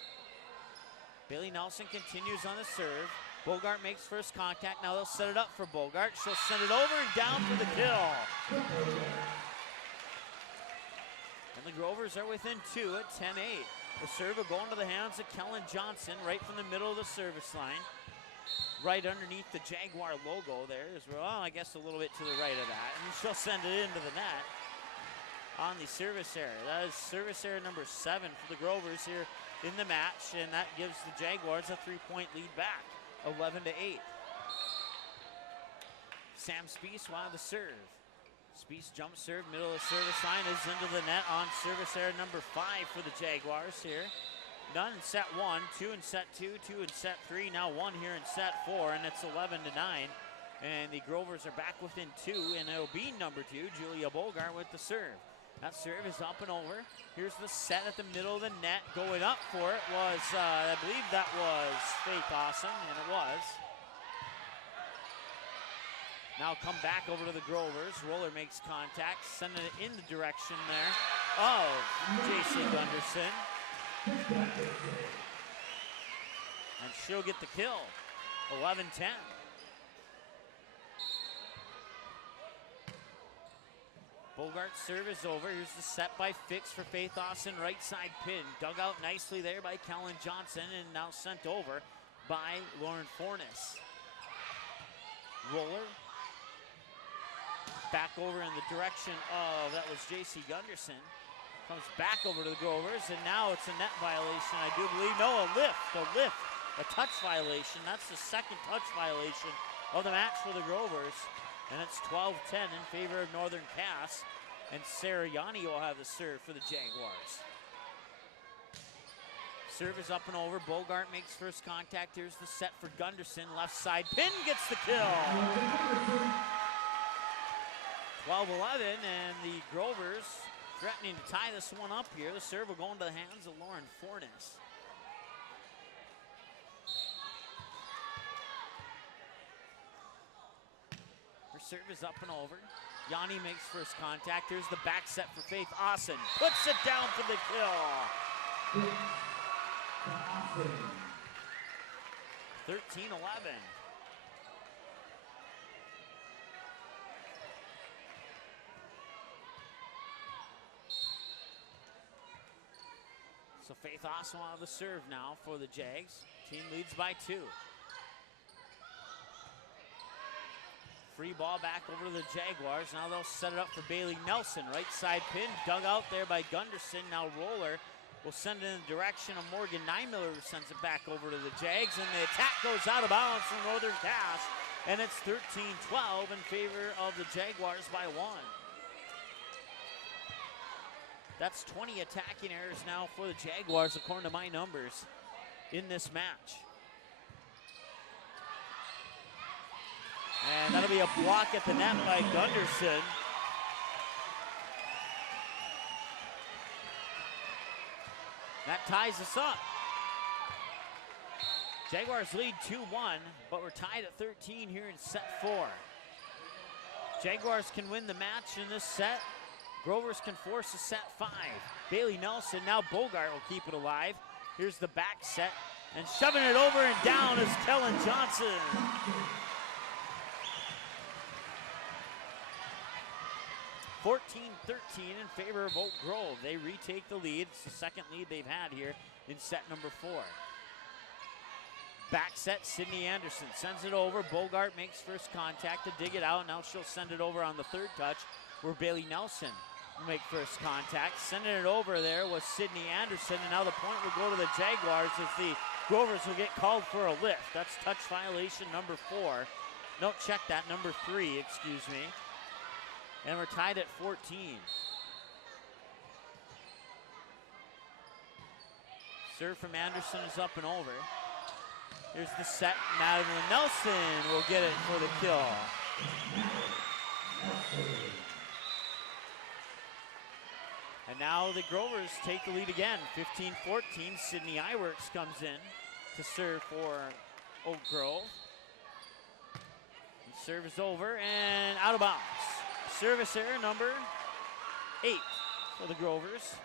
Bailey Nelson continues on the serve. Bogart makes first contact. Now they'll set it up for Bogart. She'll send it over and down for the kill. And the Grovers are within 2 at 10-8. The serve will go into the hands of Kellen Johnson right from the middle of the service line. Right underneath the Jaguar logo there is, well, I guess a little bit to the right of that. And she'll send it into the net on the service area. That is service area number 7 for the Grovers here in the match, and that gives the Jaguars a 3-point lead back, 11-8. Sam Spiess will have the serve. Spiess jump serve, middle of the service line is into the net on service area number 5 for the Jaguars here. None in set 1, 2 in set 2, 2 in set 3, now 1 here in set 4, and it's 11-9. And the Grovers are back within 2, and it'll be number 2, Julia Bogart with the serve. That serve is up and over. Here's the set at the middle of the net. Going up for it was, I believe that was Faith Awesome, and it was. Now come back over to the Grovers. Roller makes contact, sending it in the direction there of J.C. Gunderson. And she'll get the kill, 11-10. Bogart's serve is over. Here's the set by Fix for Faith Austin, right side pin. Dug out nicely there by Kellen Johnson and now sent over by Lauren Fornes. Roller. Back over in the direction of, that was J.C. Gunderson. Comes back over to the Grovers, and now it's a net violation, I do believe. No, a touch violation. That's the second touch violation of the match for the Grovers. And it's 12-10 in favor of Northern Cass. And Sarah Yanni will have the serve for the Jaguars. Serve is up and over. Bogart makes first contact. Here's the set for Gunderson. Left side pin gets the kill. 12-11, and the Grovers threatening to tie this one up here. The serve will go into the hands of Lauren Fornes. Her serve is up and over. Yanni makes first contact. Here's the back set for Faith Austin. Puts it down for the kill. 13-11. So Faith Austin will have the serve now for the Jags. Team leads by 2. Free ball back over to the Jaguars. Now they'll set it up for Bailey Nelson. Right side pin, dug out there by Gunderson. Now Roller will send it in the direction of Morgan Nymiller, who sends it back over to the Jags. And the attack goes out of bounds from Northern Cass. And it's 13-12 in favor of the Jaguars by 1. That's 20 attacking errors now for the Jaguars, according to my numbers, in this match. And that'll be a block at the net by Gunderson. That ties us up. Jaguars lead 2-1, but we're tied at 13 here in set 4. Jaguars can win the match in this set. Grovers can force a set 5. Bailey Nelson, now Bogart will keep it alive. Here's the back set, and shoving it over and down is Kellen Johnson. (14-13) in favor of Oak Grove. They retake the lead. It's the second lead they've had here in set number 4. Back set, Sydney Anderson sends it over. Bogart makes first contact to dig it out. Now she'll send it over on the third touch, where Bailey Nelson will make first contact. Sending it over there was Sydney Anderson, and now the point will go to the Jaguars as the Grovers will get called for a lift. That's touch violation number 4. No, check that, number 3, excuse me. And we're tied at 14. Serve from Anderson is up and over. Here's the set. Madeline Nelson will get it for the kill. And now the Grovers take the lead again, 15-14. Sydney Iwerks comes in to serve for Oak Grove. And serve is over and out of bounds. Service error number 8 for the Grovers.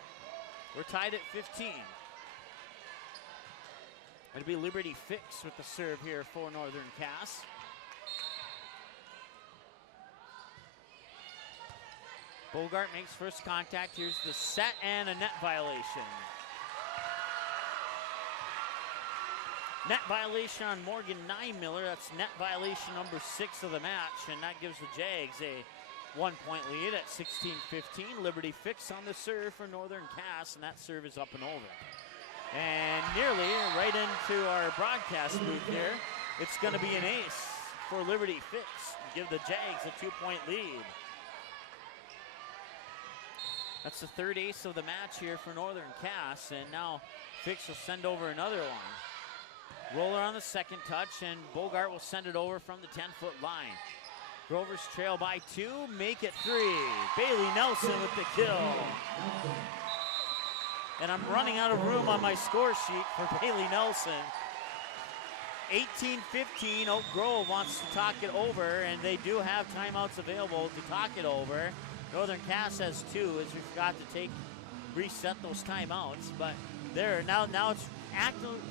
We're tied at 15. It'll be Liberty Fix with the serve here for Northern Cass. Bogart makes first contact. Here's the set and a net violation. Net violation on Morgan Niemiller. That's net violation number 6 of the match, and that gives the Jags a 1-point lead at 16-15. Liberty Fix on the serve for Northern Cass, and that serve is up and over. And nearly right into our broadcast booth here. It's going to be an ace for Liberty Fix. Give the Jags a 2-point lead. That's the third ace of the match here for Northern Cass, and now Fix will send over another one. Roller on the second touch, and Bogart will send it over from the 10-foot line. Grovers trail by 2, make it 3. Bailey Nelson with the kill. And I'm running out of room on my score sheet for Bailey Nelson. 18-15, Oak Grove wants to talk it over, and they do have timeouts available to talk it over. Northern Cass has 2, as we forgot to reset those timeouts, but there, now it's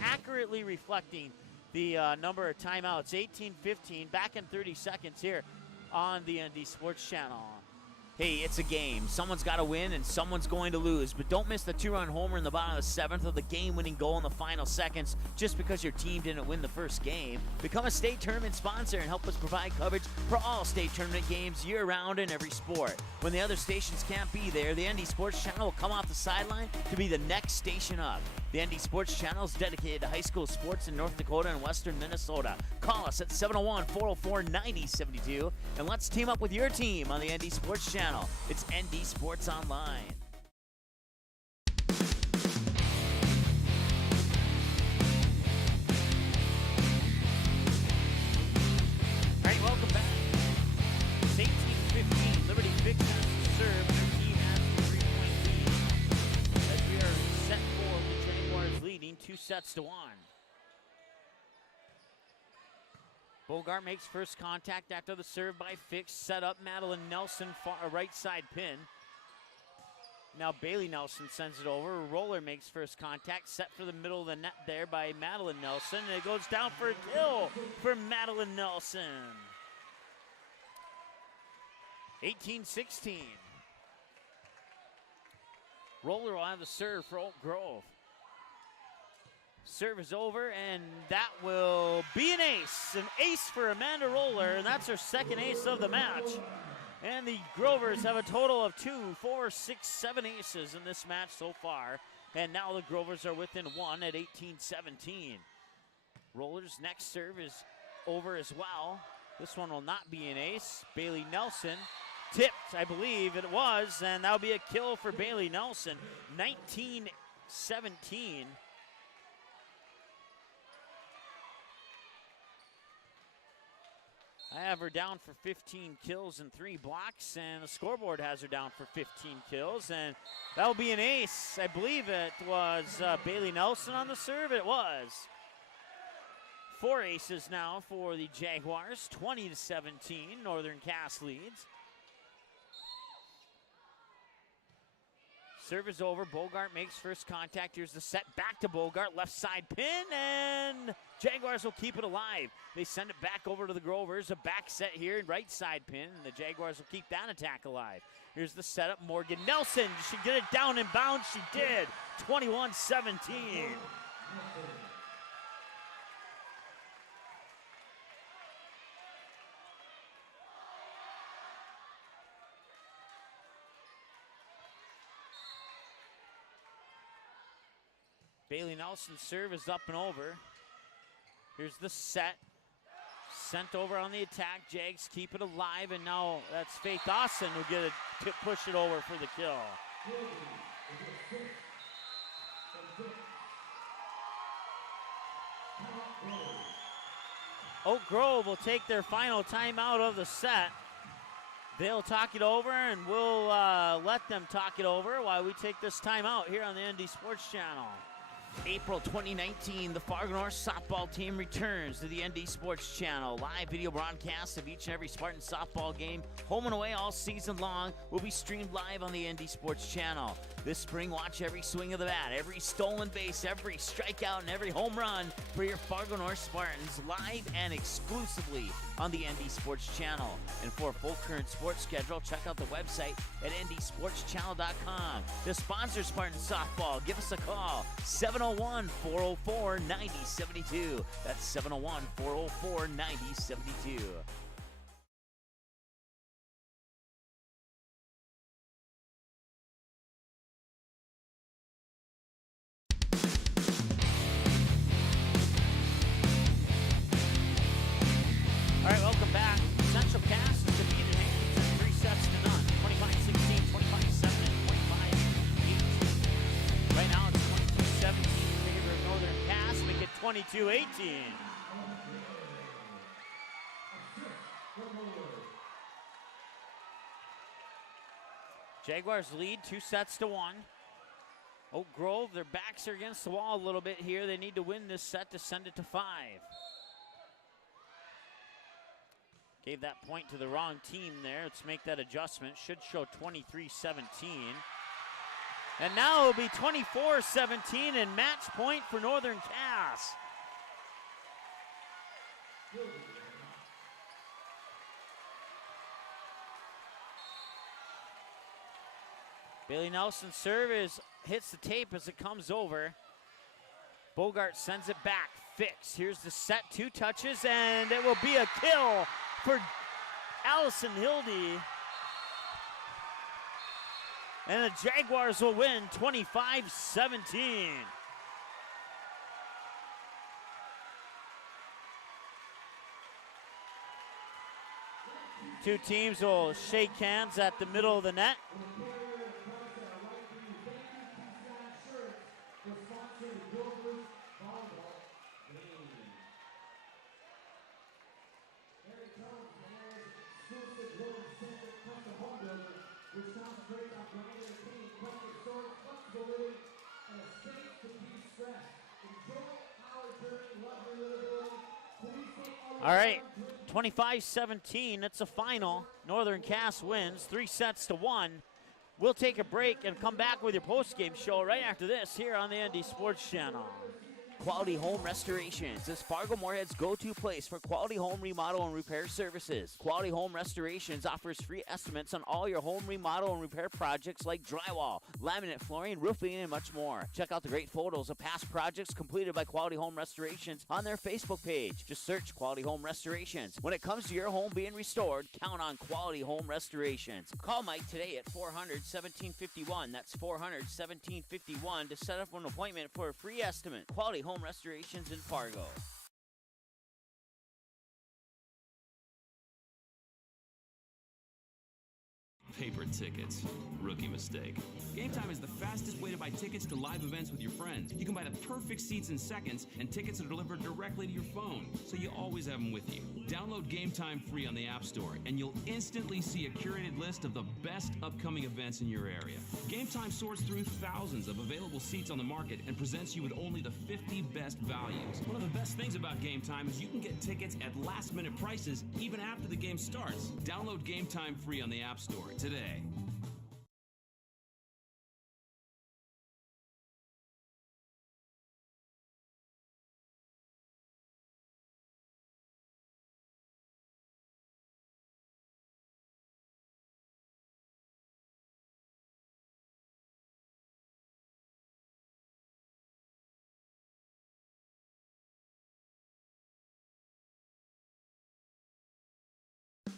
accurately reflecting the number of timeouts. 18-15, back in 30 seconds here on the ND Sports Channel. Hey, it's a game. Someone's got to win and someone's going to lose. But don't miss the 2-run homer in the bottom of the 7th or the game-winning goal in the final seconds just because your team didn't win the first game. Become a state tournament sponsor and help us provide coverage for all state tournament games year-round in every sport. When the other stations can't be there, the ND Sports Channel will come off the sideline to be the next station up. The ND Sports Channel is dedicated to high school sports in North Dakota and western Minnesota. Call us at 701-404-9072 and let's team up with your team on the ND Sports Channel. It's ND Sports Online. All right, welcome back. It's 18-15. Liberty Fix has to serve. Their team has a 3-point lead. As we are set for the Jaguars leading 2-1. Bogart makes first contact after the serve by Fix. Set up Madeline Nelson, right side pin. Now Bailey Nelson sends it over. Roller makes first contact. Set for the middle of the net there by Madeline Nelson. And it goes down for a kill for Madeline Nelson. 18-16. Roller will have the serve for Oak Grove. Serve is over, and that will be an ace. An ace for Amanda Roller, and that's her second ace of the match. And the Grovers have a total of 2, 4, 6, 7 aces in this match so far. And now the Grovers are within 1 at 18-17. Roller's next serve is over as well. This one will not be an ace. Bailey Nelson tipped, I believe it was, and that'll be a kill for Bailey Nelson. 19-17. I have her down for 15 kills and 3 blocks, and the scoreboard has her down for 15 kills, and that'll be an ace. I believe it was Bailey Nelson on the serve. It was. 4 aces now for the Jaguars, 20-17. Northern Cass leads. Serve is over. Bogart makes first contact. Here's the set back to Bogart. Left side pin, and Jaguars will keep it alive. They send it back over to the Grovers. A back set here, right side pin, and the Jaguars will keep that attack alive. Here's the setup. Morgan Nelson. She get it down and bounds. She did. 21-17. Bailey Nelson's serve is up and over. Here's the set. Sent over on the attack. Jags keep it alive, and now that's Faith Austin who get it to push it over for the kill. Oak Grove will take their final timeout of the set. They'll talk it over, and we'll let them talk it over while we take this timeout here on the ND Sports Channel. April 2019, the Fargo North softball team returns to the ND Sports Channel. Live video broadcasts of each and every Spartan softball game, home and away all season long, will be streamed live on the ND Sports Channel. This spring, watch every swing of the bat, every stolen base, every strikeout, and every home run for your Fargo North Spartans, live and exclusively on the ND Sports Channel. And for a full current sports schedule, check out the website at ndsportschannel.com. To sponsor Spartan softball, give us a call, 701-404-9072. That's 701-404-9072. All right, welcome back. Central Cass is defeated Hankinson 3 sets to none. 25-16, 25-7, and 25-18. Right now it's 22-17 in favor of Northern Cass. Make it 22-18. Jaguars lead 2 sets to 1. Oak Grove, their backs are against the wall a little bit here. They need to win this set to send it to 5. Gave that point to the wrong team there. Let's make that adjustment. Should show 23-17. And now it'll be 24-17 and match point for Northern Cass. Bailey Nelson's serve hits the tape as it comes over. Bogart sends it back. Fix. Here's the set. 2 touches, and it will be a kill for Allison Hildy. And the Jaguars will win 25-17. Two teams will shake hands at the middle of the net. All right, 25-17, it's a final. Northern Cass wins 3 sets to 1. We'll take a break and come back with your post-game show right after this here on the ND Sports Channel. Quality Home Restorations is Fargo Moorhead's go-to place for quality home remodel and repair services. Quality Home Restorations offers free estimates on all your home remodel and repair projects like drywall, laminate flooring, roofing, and much more. Check out the great photos of past projects completed by Quality Home Restorations on their Facebook page. Just search Quality Home Restorations. When it comes to your home being restored, count on Quality Home Restorations. Call Mike today at 400-1751. That's 400-1751 to set up an appointment for a free estimate. Quality Home Restorations in Fargo. Paper tickets. Rookie mistake. Game Time is the fastest way to buy tickets to live events with your friends. You can buy the perfect seats in seconds, and tickets are delivered directly to your phone, so you always have them with you. Download Game Time free on the App Store, and you'll instantly see a curated list of the best upcoming events in your area. Game Time sorts through thousands of available seats on the market and presents you with only the 50 best values. One of the best things about Game Time is you can get tickets at last-minute prices even after the game starts. Download Game Time free on the App Store today.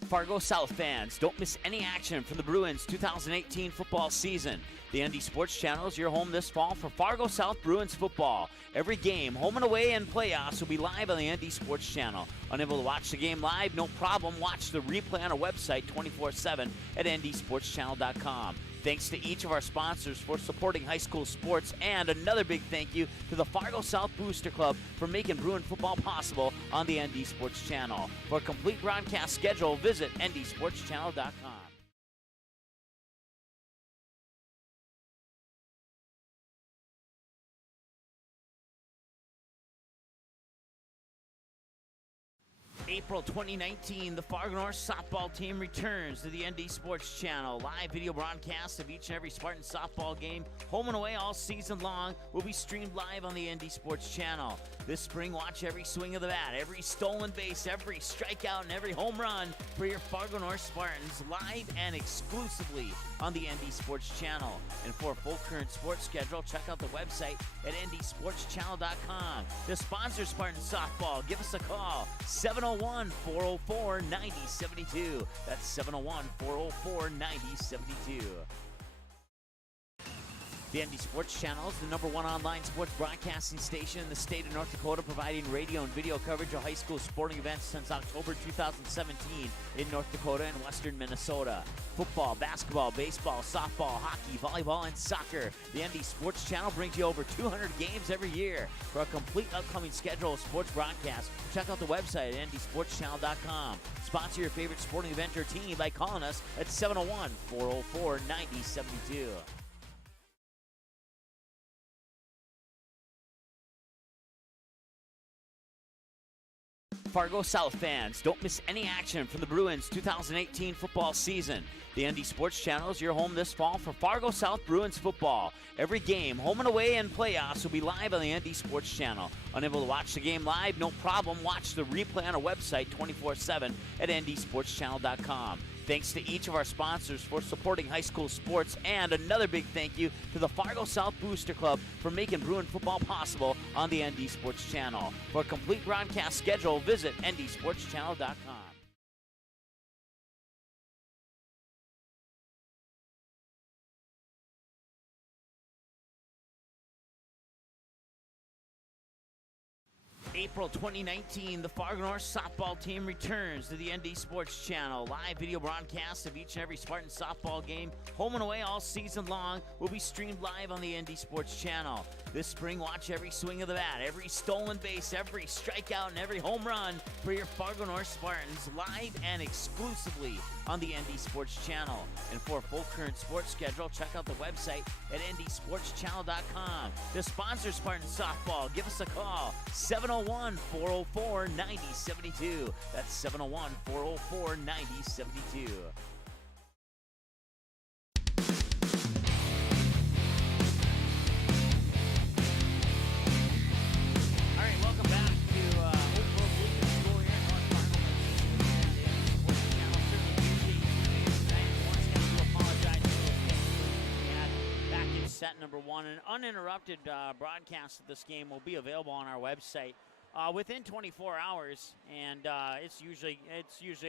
Fargo South fans, don't miss any action from the Bruins 2018 football season. The ND Sports Channel is your home this fall for Fargo South Bruins football. Every game, home and away, and playoffs will be live on the ND Sports Channel. Unable to watch the game live? No problem. Watch the replay on our website 24/7 at ndsportschannel.com. Thanks to each of our sponsors for supporting high school sports, and another big thank you to the Fargo South Booster Club for making Bruin football possible on the ND Sports Channel. For a complete broadcast schedule, visit ndsportschannel.com. April 2019, the Fargo North softball team returns to the ND Sports Channel. Live video broadcasts of each and every Spartan softball game, home and away all season long, will be streamed live on the ND Sports Channel. This spring, watch every swing of the bat, every stolen base, every strikeout, and every home run for your Fargo North Spartans, live and exclusively on the ND Sports Channel. And for a full current sports schedule, check out the website at ndsportschannel.com. To sponsor Spartan softball, give us a call, 701-404-9072. That's 701-404-9072. The ND Sports Channel is the #1 online sports broadcasting station in the state of North Dakota, providing radio and video coverage of high school sporting events since October 2017 in North Dakota and western Minnesota. Football, basketball, baseball, softball, hockey, volleyball, and soccer. The ND Sports Channel brings you over 200 games every year. For a complete upcoming schedule of sports broadcasts, check out the website at ndsportschannel.com. Sponsor your favorite sporting event or team by calling us at 701-404-9072. Fargo South fans, don't miss any action from the Bruins 2018 football season. The ND Sports Channel is your home this fall for Fargo South Bruins football. Every game, home and away, and playoffs will be live on the ND Sports Channel. Unable to watch the game live? No problem. Watch the replay on our website 24/7 at ndsportschannel.com. Thanks to each of our sponsors for supporting high school sports, and another big thank you to the Fargo South Booster Club for making Bruin football possible on the ND Sports Channel. For a complete broadcast schedule, visit ndsportschannel.com. April 2019, the Fargo North softball team returns to the ND Sports Channel. Live video broadcasts of each and every Spartan softball game, home and away all season long, will be streamed live on the ND Sports Channel. This spring, watch every swing of the bat, every stolen base, every strikeout, and every home run for your Fargo North Spartans, live and exclusively on the ND Sports Channel. And for a full current sports schedule, check out the website at ndsportschannel.com. To sponsor Spartan softball, give us a call, 701-404-9072. That's 701-404-9072. Set number 1. An uninterrupted broadcast of this game will be available on our website within 24 hours, and it's usually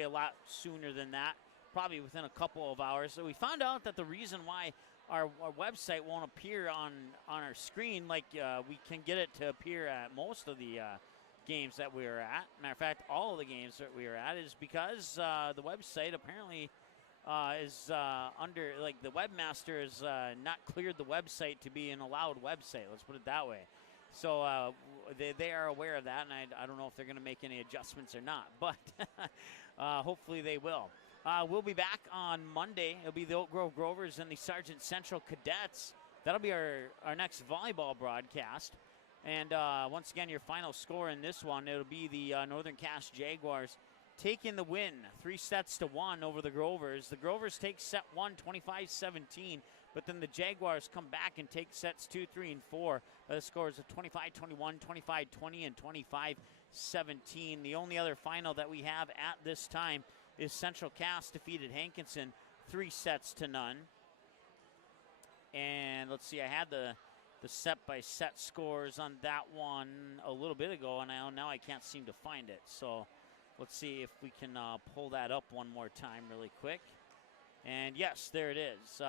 a lot sooner than that, probably within a couple of hours. So we found out that the reason why our website won't appear on our screen like we can get it to appear at most of the games that we are at. Matter of fact, all of the games that we are at is because the website apparently is under, like, the webmaster has not cleared the website to be an allowed website. Let's put it that way. So they are aware of that, and I don't know if they're going to make any adjustments or not, but hopefully they will. We'll be back on Monday. It'll be the Oak Grove Grovers and the Sargent Central Cadets. That'll be our next volleyball broadcast. And once again, your final score in this one, it'll be the Northern Cass Jaguars taking the win 3-1 over the Grovers. The Grovers take set 1, 25-17, but then the Jaguars come back and take sets 2, 3, and 4. The scores of 25-21, 25-20, and 25-17. The only other final that we have at this time is Central Cass defeated Hankinson 3-0. And let's see, I had the set-by-set scores on that one a little bit ago, and now I can't seem to find it. So let's see if we can pull that up one more time really quick. And yes, there it is.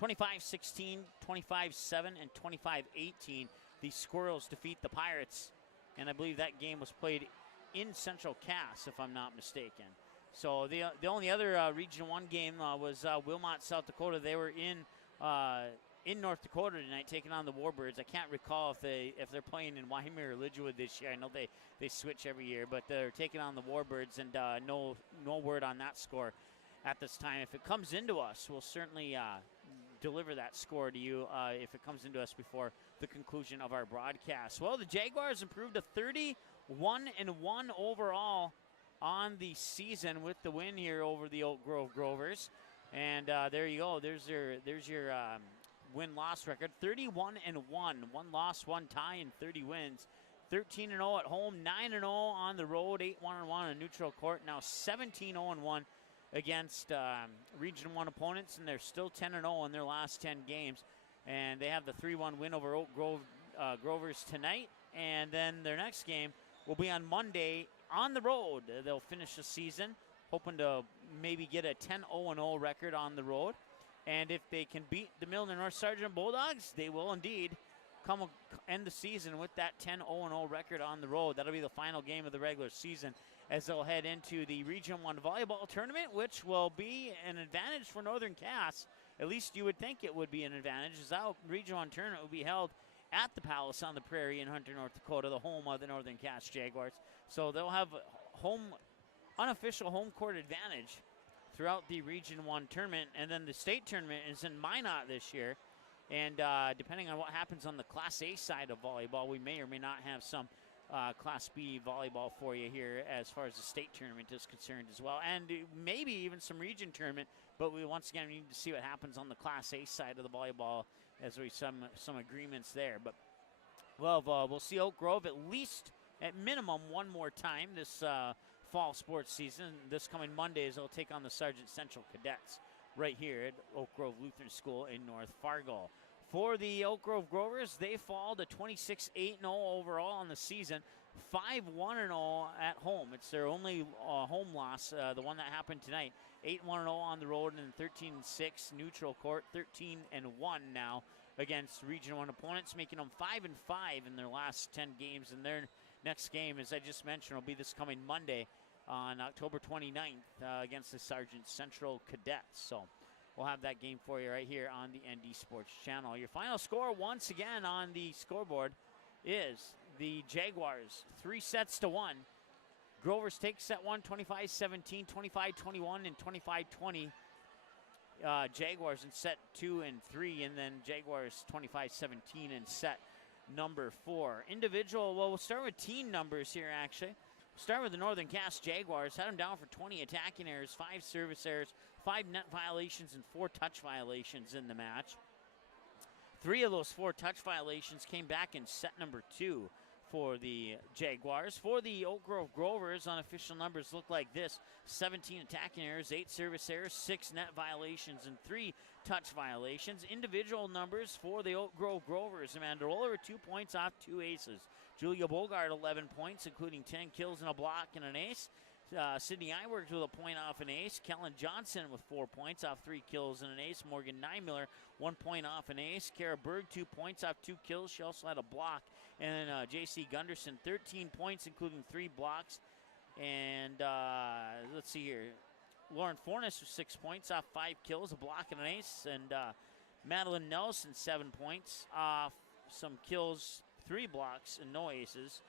25-16, 25-7, and 25-18. The Squirrels defeat the Pirates. And I believe that game was played in Central Cass, if I'm not mistaken. So the only other Region 1 game was Wilmot, South Dakota. They were in North Dakota tonight, taking on the Warbirds. I can't recall if they're playing in Waimea or Lidgewood this year. I know they switch every year, but they're taking on the Warbirds, and no word on that score at this time. If it comes into us, we'll certainly deliver that score to you if it comes into us before the conclusion of our broadcast. Well, the Jaguars improved to 31-1 overall on the season with the win here over the Oak Grove Grovers. And there you go. There's your win-loss record. 31-1, 1 loss, 1 tie, and 30 wins. 13-0 at home, 9-0 on the road, 8-1-1 on neutral court. Now 17-0-1 against Region 1 opponents, and they're still 10-0 in their last 10 games. And they have the 3-1 win over Oak Grove Grovers tonight. And then their next game will be on Monday on the road. They'll finish the season, hoping to maybe get a 10-0-0 record on the road. And if they can beat the Milner North Sargent Bulldogs, they will indeed end the season with that 10-0-0 record on the road. That'll be the final game of the regular season as they'll head into the Region 1 volleyball tournament, which will be an advantage for Northern Cass. At least you would think it would be an advantage, as that Region 1 tournament will be held at the Palace on the Prairie in Hunter, North Dakota, the home of the Northern Cass Jaguars. So they'll have unofficial home court advantage throughout the Region 1 tournament. And then the state tournament is in Minot this year. And depending on what happens on the Class A side of volleyball, we may or may not have some Class B volleyball for you here as far as the state tournament is concerned as well. And maybe even some region tournament, but we once again need to see what happens on the Class A side of the volleyball as we some agreements there. But we'll see Oak Grove at least at minimum one more time this fall sports season. This coming Monday, they'll take on the Sargent Central Cadets right here at Oak Grove Lutheran School in North Fargo. For the Oak Grove Grovers, they fall to 26-8-0 overall on the season, 5-1-0 at home. It's their only home loss, the one that happened tonight. 8-1-0 on the road and 13-6 neutral court, 13-1 now against Region 1 opponents, making them 5-5 in their last 10 games. And their next game, as I just mentioned, will be this coming Monday on October 29th against the Sargent Central Cadets. So we'll have that game for you right here on the ND Sports Channel. Your final score once again on the scoreboard is the Jaguars 3-1. Grovers take set 1, 25-17, 25-21, and 25-20. Jaguars in set 2 and 3, and then Jaguars 25-17 in set number 4. Individual, well, we'll start with team numbers here, actually. Start with the Northern Cass Jaguars. Had them down for 20 attacking errors, 5 service errors, 5 net violations, and 4 touch violations in the match. 3 of those 4 touch violations came back in set number 2 for the Jaguars. For the Oak Grove Grovers, unofficial numbers look like this: 17 attacking errors, 8 service errors, 6 net violations, and 3 touch violations. Individual numbers for the Oak Grove Grovers: Amanda Roller with 2 points off 2 aces. Julia Bogart, 11 points, including 10 kills and a block and an ace. Sydney Iwerks with a point off an ace. Kellen Johnson with 4 points off 3 kills and an ace. Morgan Nymiller, 1 point off an ace. Kara Berg, 2 points off 2 kills. She also had a block. And then J.C. Gunderson, 13 points, including 3 blocks. And let's see here. Lauren Fornes with 6 points off 5 kills, a block and an ace. And Madeline Nelson, 7 points off some kills, 3 blocks, and no aces.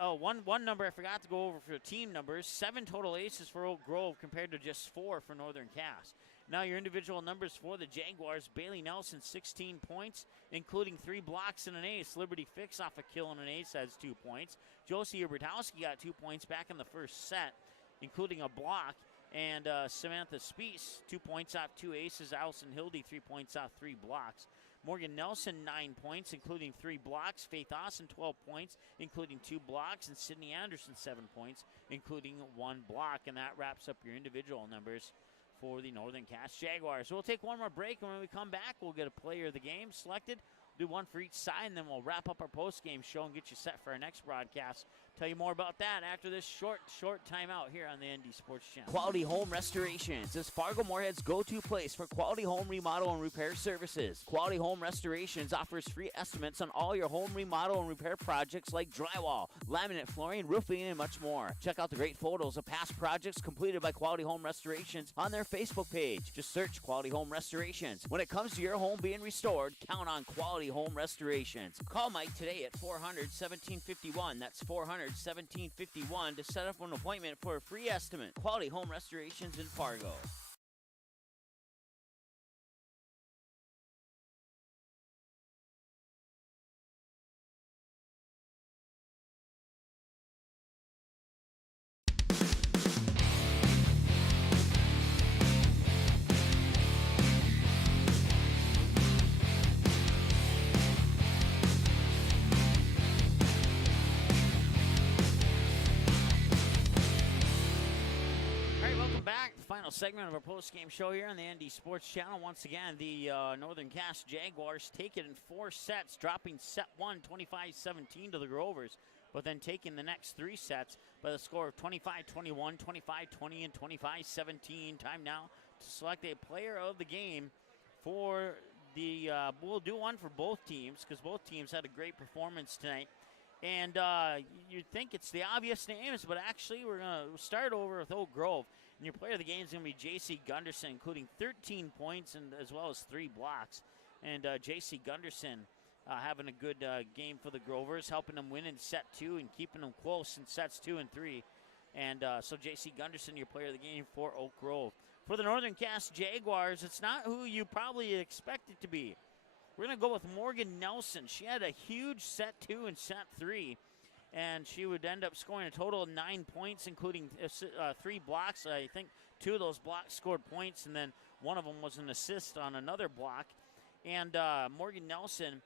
One number I forgot to go over for the team numbers: 7 total aces for Oak Grove compared to just 4 for Northern Cass. Now your individual numbers for the Jaguars: Bailey Nelson, 16 points, including 3 blocks and an ace. Liberty Fix off a kill and an ace has 2 points. Josie Ubertowski got 2 points back in the first set, including a block. And Samantha Spees, 2 points off 2 aces. Allison Hildy, 3 points off 3 blocks. Morgan Nelson, 9 points, including 3 blocks. Faith Austin, 12 points, including 2 blocks. And Sydney Anderson, 7 points, including 1 block. And that wraps up your individual numbers for the Northern Cass Jaguars. So we'll take one more break, and when we come back, we'll get a player of the game selected. Do one for each side, and then we'll wrap up our post-game show and get you set for our next broadcast. Tell you more about that after this short timeout here on the ND Sports Channel. Quality Home Restorations is Fargo Moorhead's go-to place for quality home remodel and repair services. Quality Home Restorations offers free estimates on all your home remodel and repair projects like drywall, laminate flooring, roofing, and much more. Check out the great photos of past projects completed by Quality Home Restorations on their Facebook page. Just search Quality Home Restorations. When it comes to your home being restored, count on Quality Home Restorations. Call Mike today at 400-1751. That's 400-1751 to set up an appointment for a free estimate. Quality Home Restorations in Fargo. Final segment of our post-game show here on the ND Sports Channel. Once again, the Northern Cass Jaguars take it in 4 sets, dropping set 1 25-17 to the Grovers, but then taking the next 3 sets by the score of 25-21, 25-20, and 25-17. Time now to select a player of the game for the, we'll do one for both teams because both teams had a great performance tonight. And you'd think it's the obvious names, but actually we're going to start over with Oak Grove. And your player of the game is going to be J.C. Gunderson, including 13 points and as well as 3 blocks. And J.C. Gunderson having a good game for the Grovers, helping them win in set 2 and keeping them close in sets 2 and 3. And so J.C. Gunderson, your player of the game for Oak Grove. For the Northern Cass Jaguars, it's not who you probably expect it to be. We're going to go with Morgan Nelson. She had a huge set 2 and set 3. And she would end up scoring a total of 9 points, including 3 blocks. I think 2 of those blocks scored points, and then one of them was an assist on another block. And Morgan Nelson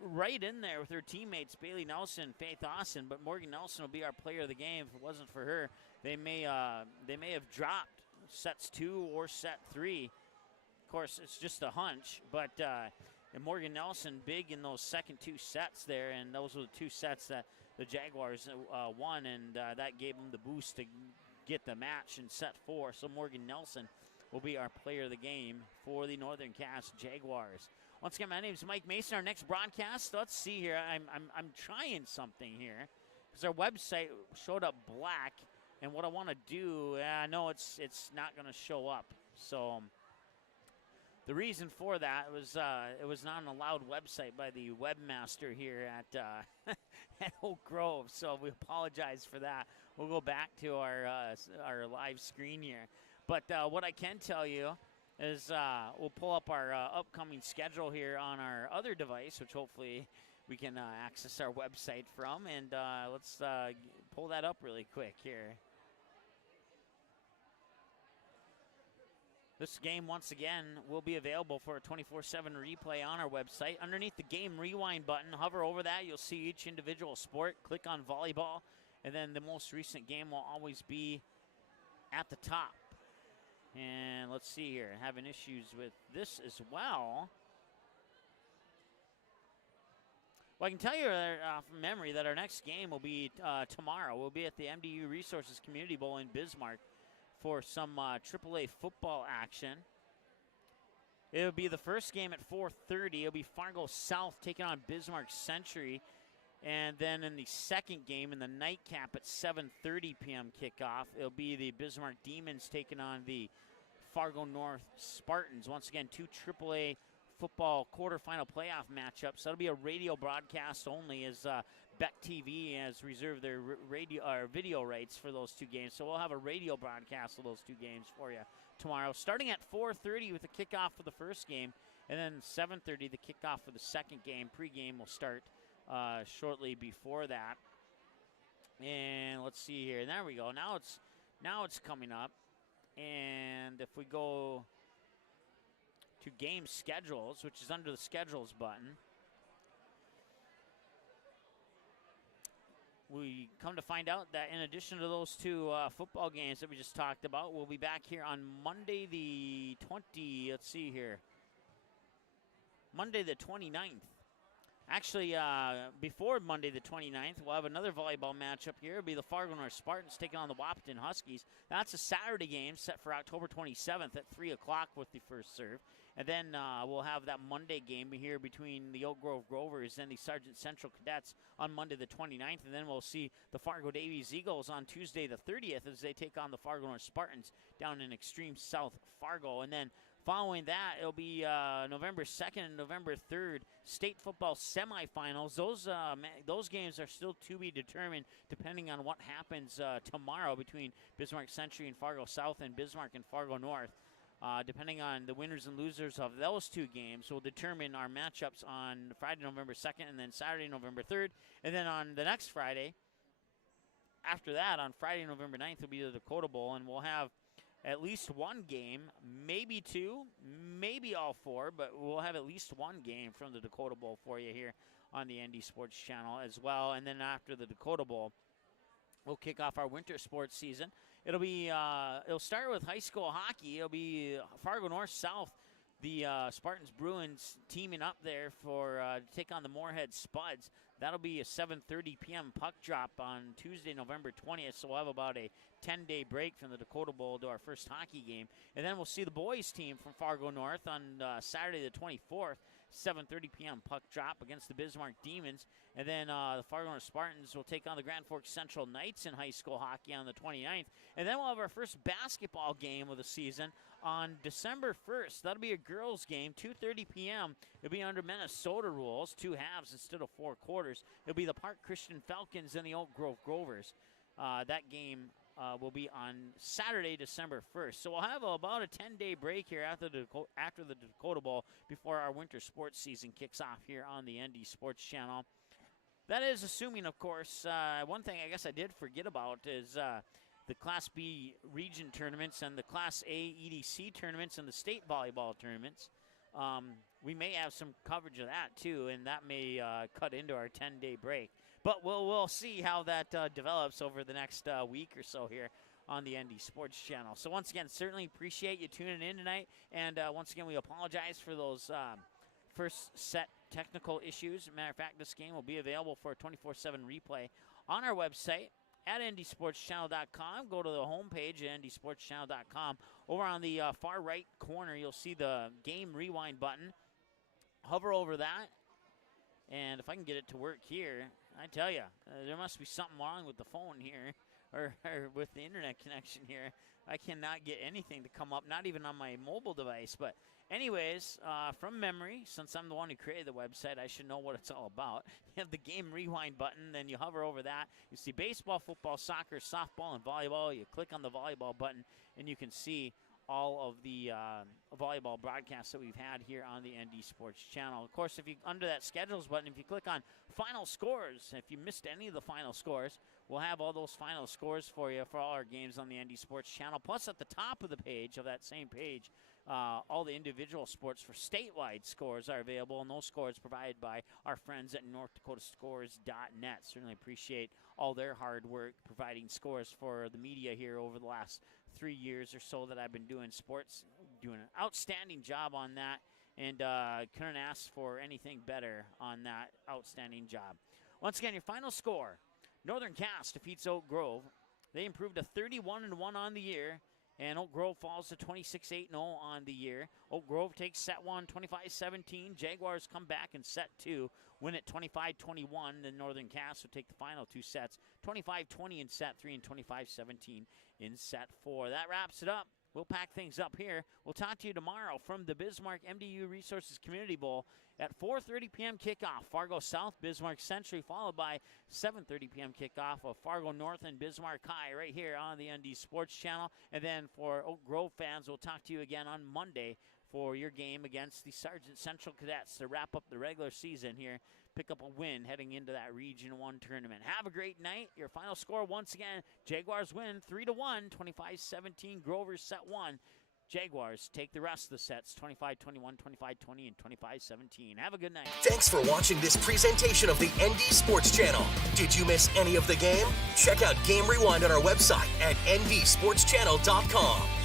right in there with her teammates, Bailey Nelson, Faith Austin. But Morgan Nelson will be our player of the game. If it wasn't for her, they may have dropped sets 2 or set 3. Of course, it's just a hunch, but and Morgan Nelson big in those second 2 sets there, and those were the 2 sets that the Jaguars won, and that gave them the boost to get the match in set 4. So Morgan Nelson will be our player of the game for the Northern Cass Jaguars. Once again, my name is Mike Mason. Our next broadcast, let's see here. I'm trying something here because our website showed up black, and what I want to do, I know it's not going to show up. So the reason for that was it was not an allowed website by the webmaster here at at Oak Grove, so we apologize for that. We'll go back to our live screen here. But what I can tell you is we'll pull up our upcoming schedule here on our other device, which hopefully we can access our website from, and let's pull that up really quick here. This game, once again, will be available for a 24/7 replay on our website. Underneath the game rewind button, hover over that. You'll see each individual sport. Click on volleyball, and then the most recent game will always be at the top. And let's see here. Having issues with this as well. Well, I can tell you from memory that our next game will be tomorrow. We'll be at the MDU Resources Community Bowl in Bismarck for some AAA football action. It'll be the first game at 4:30. It'll be Fargo South taking on Bismarck Century. And then in the second game, in the nightcap at 7:30 p.m. kickoff, it'll be the Bismarck Demons taking on the Fargo North Spartans. Once again, 2 AAA football quarterfinal playoff matchups. That'll be a radio broadcast only, as Beck TV has reserved their video rights for those 2 games. So we'll have a radio broadcast of those 2 games for you tomorrow, starting at 4:30 with the kickoff for the first game, and then 7:30 the kickoff for the second game. Pre-game will start shortly before that. And let's see here. There we go. Now it's coming up. And if we go to game schedules, which is under the schedules button, we come to find out that in addition to those 2 football games that we just talked about, we'll be back here on Monday the 29th. Actually, before Monday the 29th, we'll have another volleyball matchup here. It'll be the Fargo North Spartans taking on the Wahpeton Huskies. That's a Saturday game set for October 27th at 3 o'clock with the first serve. And then we'll have that Monday game here between the Oak Grove Grovers and the Sargent Central Cadets on Monday the 29th. And then we'll see the Fargo Davies Eagles on Tuesday the 30th as they take on the Fargo North Spartans down in extreme South Fargo. And then following that, it'll be November 2nd and November 3rd, state football semifinals. Those games are still to be determined depending on what happens tomorrow between Bismarck Century and Fargo South and Bismarck and Fargo North. Depending on the winners and losers of those 2 games, will determine our matchups on Friday, November 2nd, and then Saturday, November 3rd. And then on the next Friday, after that, on Friday, November 9th, will be the Dakota Bowl, and we'll have at least 1 game, maybe 2, maybe all 4, but we'll have at least 1 game from the Dakota Bowl for you here on the ND Sports Channel as well. And then after the Dakota Bowl, we'll kick off our winter sports season. It'll start with high school hockey. It'll be Fargo North South. The Spartans Bruins teaming up there for to take on the Moorhead Spuds. That'll be a 7:30 p.m. puck drop on Tuesday, November 20th. So we'll have about a 10-day break from the Dakota Bowl to our first hockey game. And then we'll see the boys team from Fargo North on Saturday the 24th, 7:30 p.m. puck drop against the Bismarck Demons. And then the Fargo North Spartans will take on the Grand Forks Central Knights in high school hockey on the 29th. And then we'll have our first basketball game of the season on December 1st. That'll be a girls' game, 2:30 p.m. It'll be under Minnesota rules, 2 halves instead of 4 quarters. It'll be the Park Christian Falcons and the Oak Grove Grovers. That game will be on Saturday, December 1st. So we'll have about a 10-day break here after the Dakota Bowl before our winter sports season kicks off here on the ND Sports Channel. That is assuming, of course, one thing I guess I did forget about is the Class B region tournaments and the Class A EDC tournaments and the state volleyball tournaments. We may have some coverage of that, too, and that may cut into our 10-day break. But we'll see how that develops over the next week or so here on the ND Sports Channel. So once again, certainly appreciate you tuning in tonight. And once again, we apologize for those first set technical issues. As a matter of fact, this game will be available for a 24/7 replay on our website at ndsportschannel.com. Go to the homepage at ndsportschannel.com. Over on the far right corner, you'll see the game rewind button. Hover over that. And if I can get it to work here, I tell you, there must be something wrong with the phone here or with the internet connection here. I cannot get anything to come up, not even on my mobile device. But anyways, from memory, since I'm the one who created the website, I should know what it's all about. You have the game rewind button, then you hover over that. You see baseball, football, soccer, softball, and volleyball. You click on the volleyball button, and you can see all of the volleyball broadcasts that we've had here on the ND Sports Channel. Of course, if you under that schedules button, if you click on final scores, if you missed any of the final scores, we'll have all those final scores for you for all our games on the ND Sports Channel. Plus, at the top of the page, of that same page, all the individual sports for statewide scores are available, and those scores provided by our friends at NorthDakotaScores.net. Certainly appreciate all their hard work providing scores for the media here over the last 3 years or so that I've been doing sports, doing an outstanding job on that, and couldn't ask for anything better on that outstanding job. Once again, your final score, Northern Cass defeats Oak Grove. They improved to 31-1 on the year, and Oak Grove falls to 26-8-0 on the year. Oak Grove takes set 1, 25-17. Jaguars come back in set 2, win it 25-21. Then Northern Cass will take the final 2 sets, 25-20 in set 3 and 25-17 in set 4. That wraps it up. We'll pack things up here. We'll talk to you tomorrow from the Bismarck MDU Resources Community Bowl at 4:30 p.m. kickoff. Fargo South, Bismarck Century, followed by 7:30 p.m. kickoff of Fargo North and Bismarck High right here on the ND Sports Channel. And then for Oak Grove fans, we'll talk to you again on Monday for your game against the Sargent Central Cadets to wrap up the regular season here. Pick up a win heading into that Region 1 tournament. Have a great night. Your final score, once again, Jaguars win 3-1, 25-17. Grovers set 1. Jaguars take the rest of the sets, 25-21, 25-20, and 25-17. Have a good night. Thanks for watching this presentation of the ND Sports Channel. Did you miss any of the game? Check out Game Rewind on our website at ndsportschannel.com.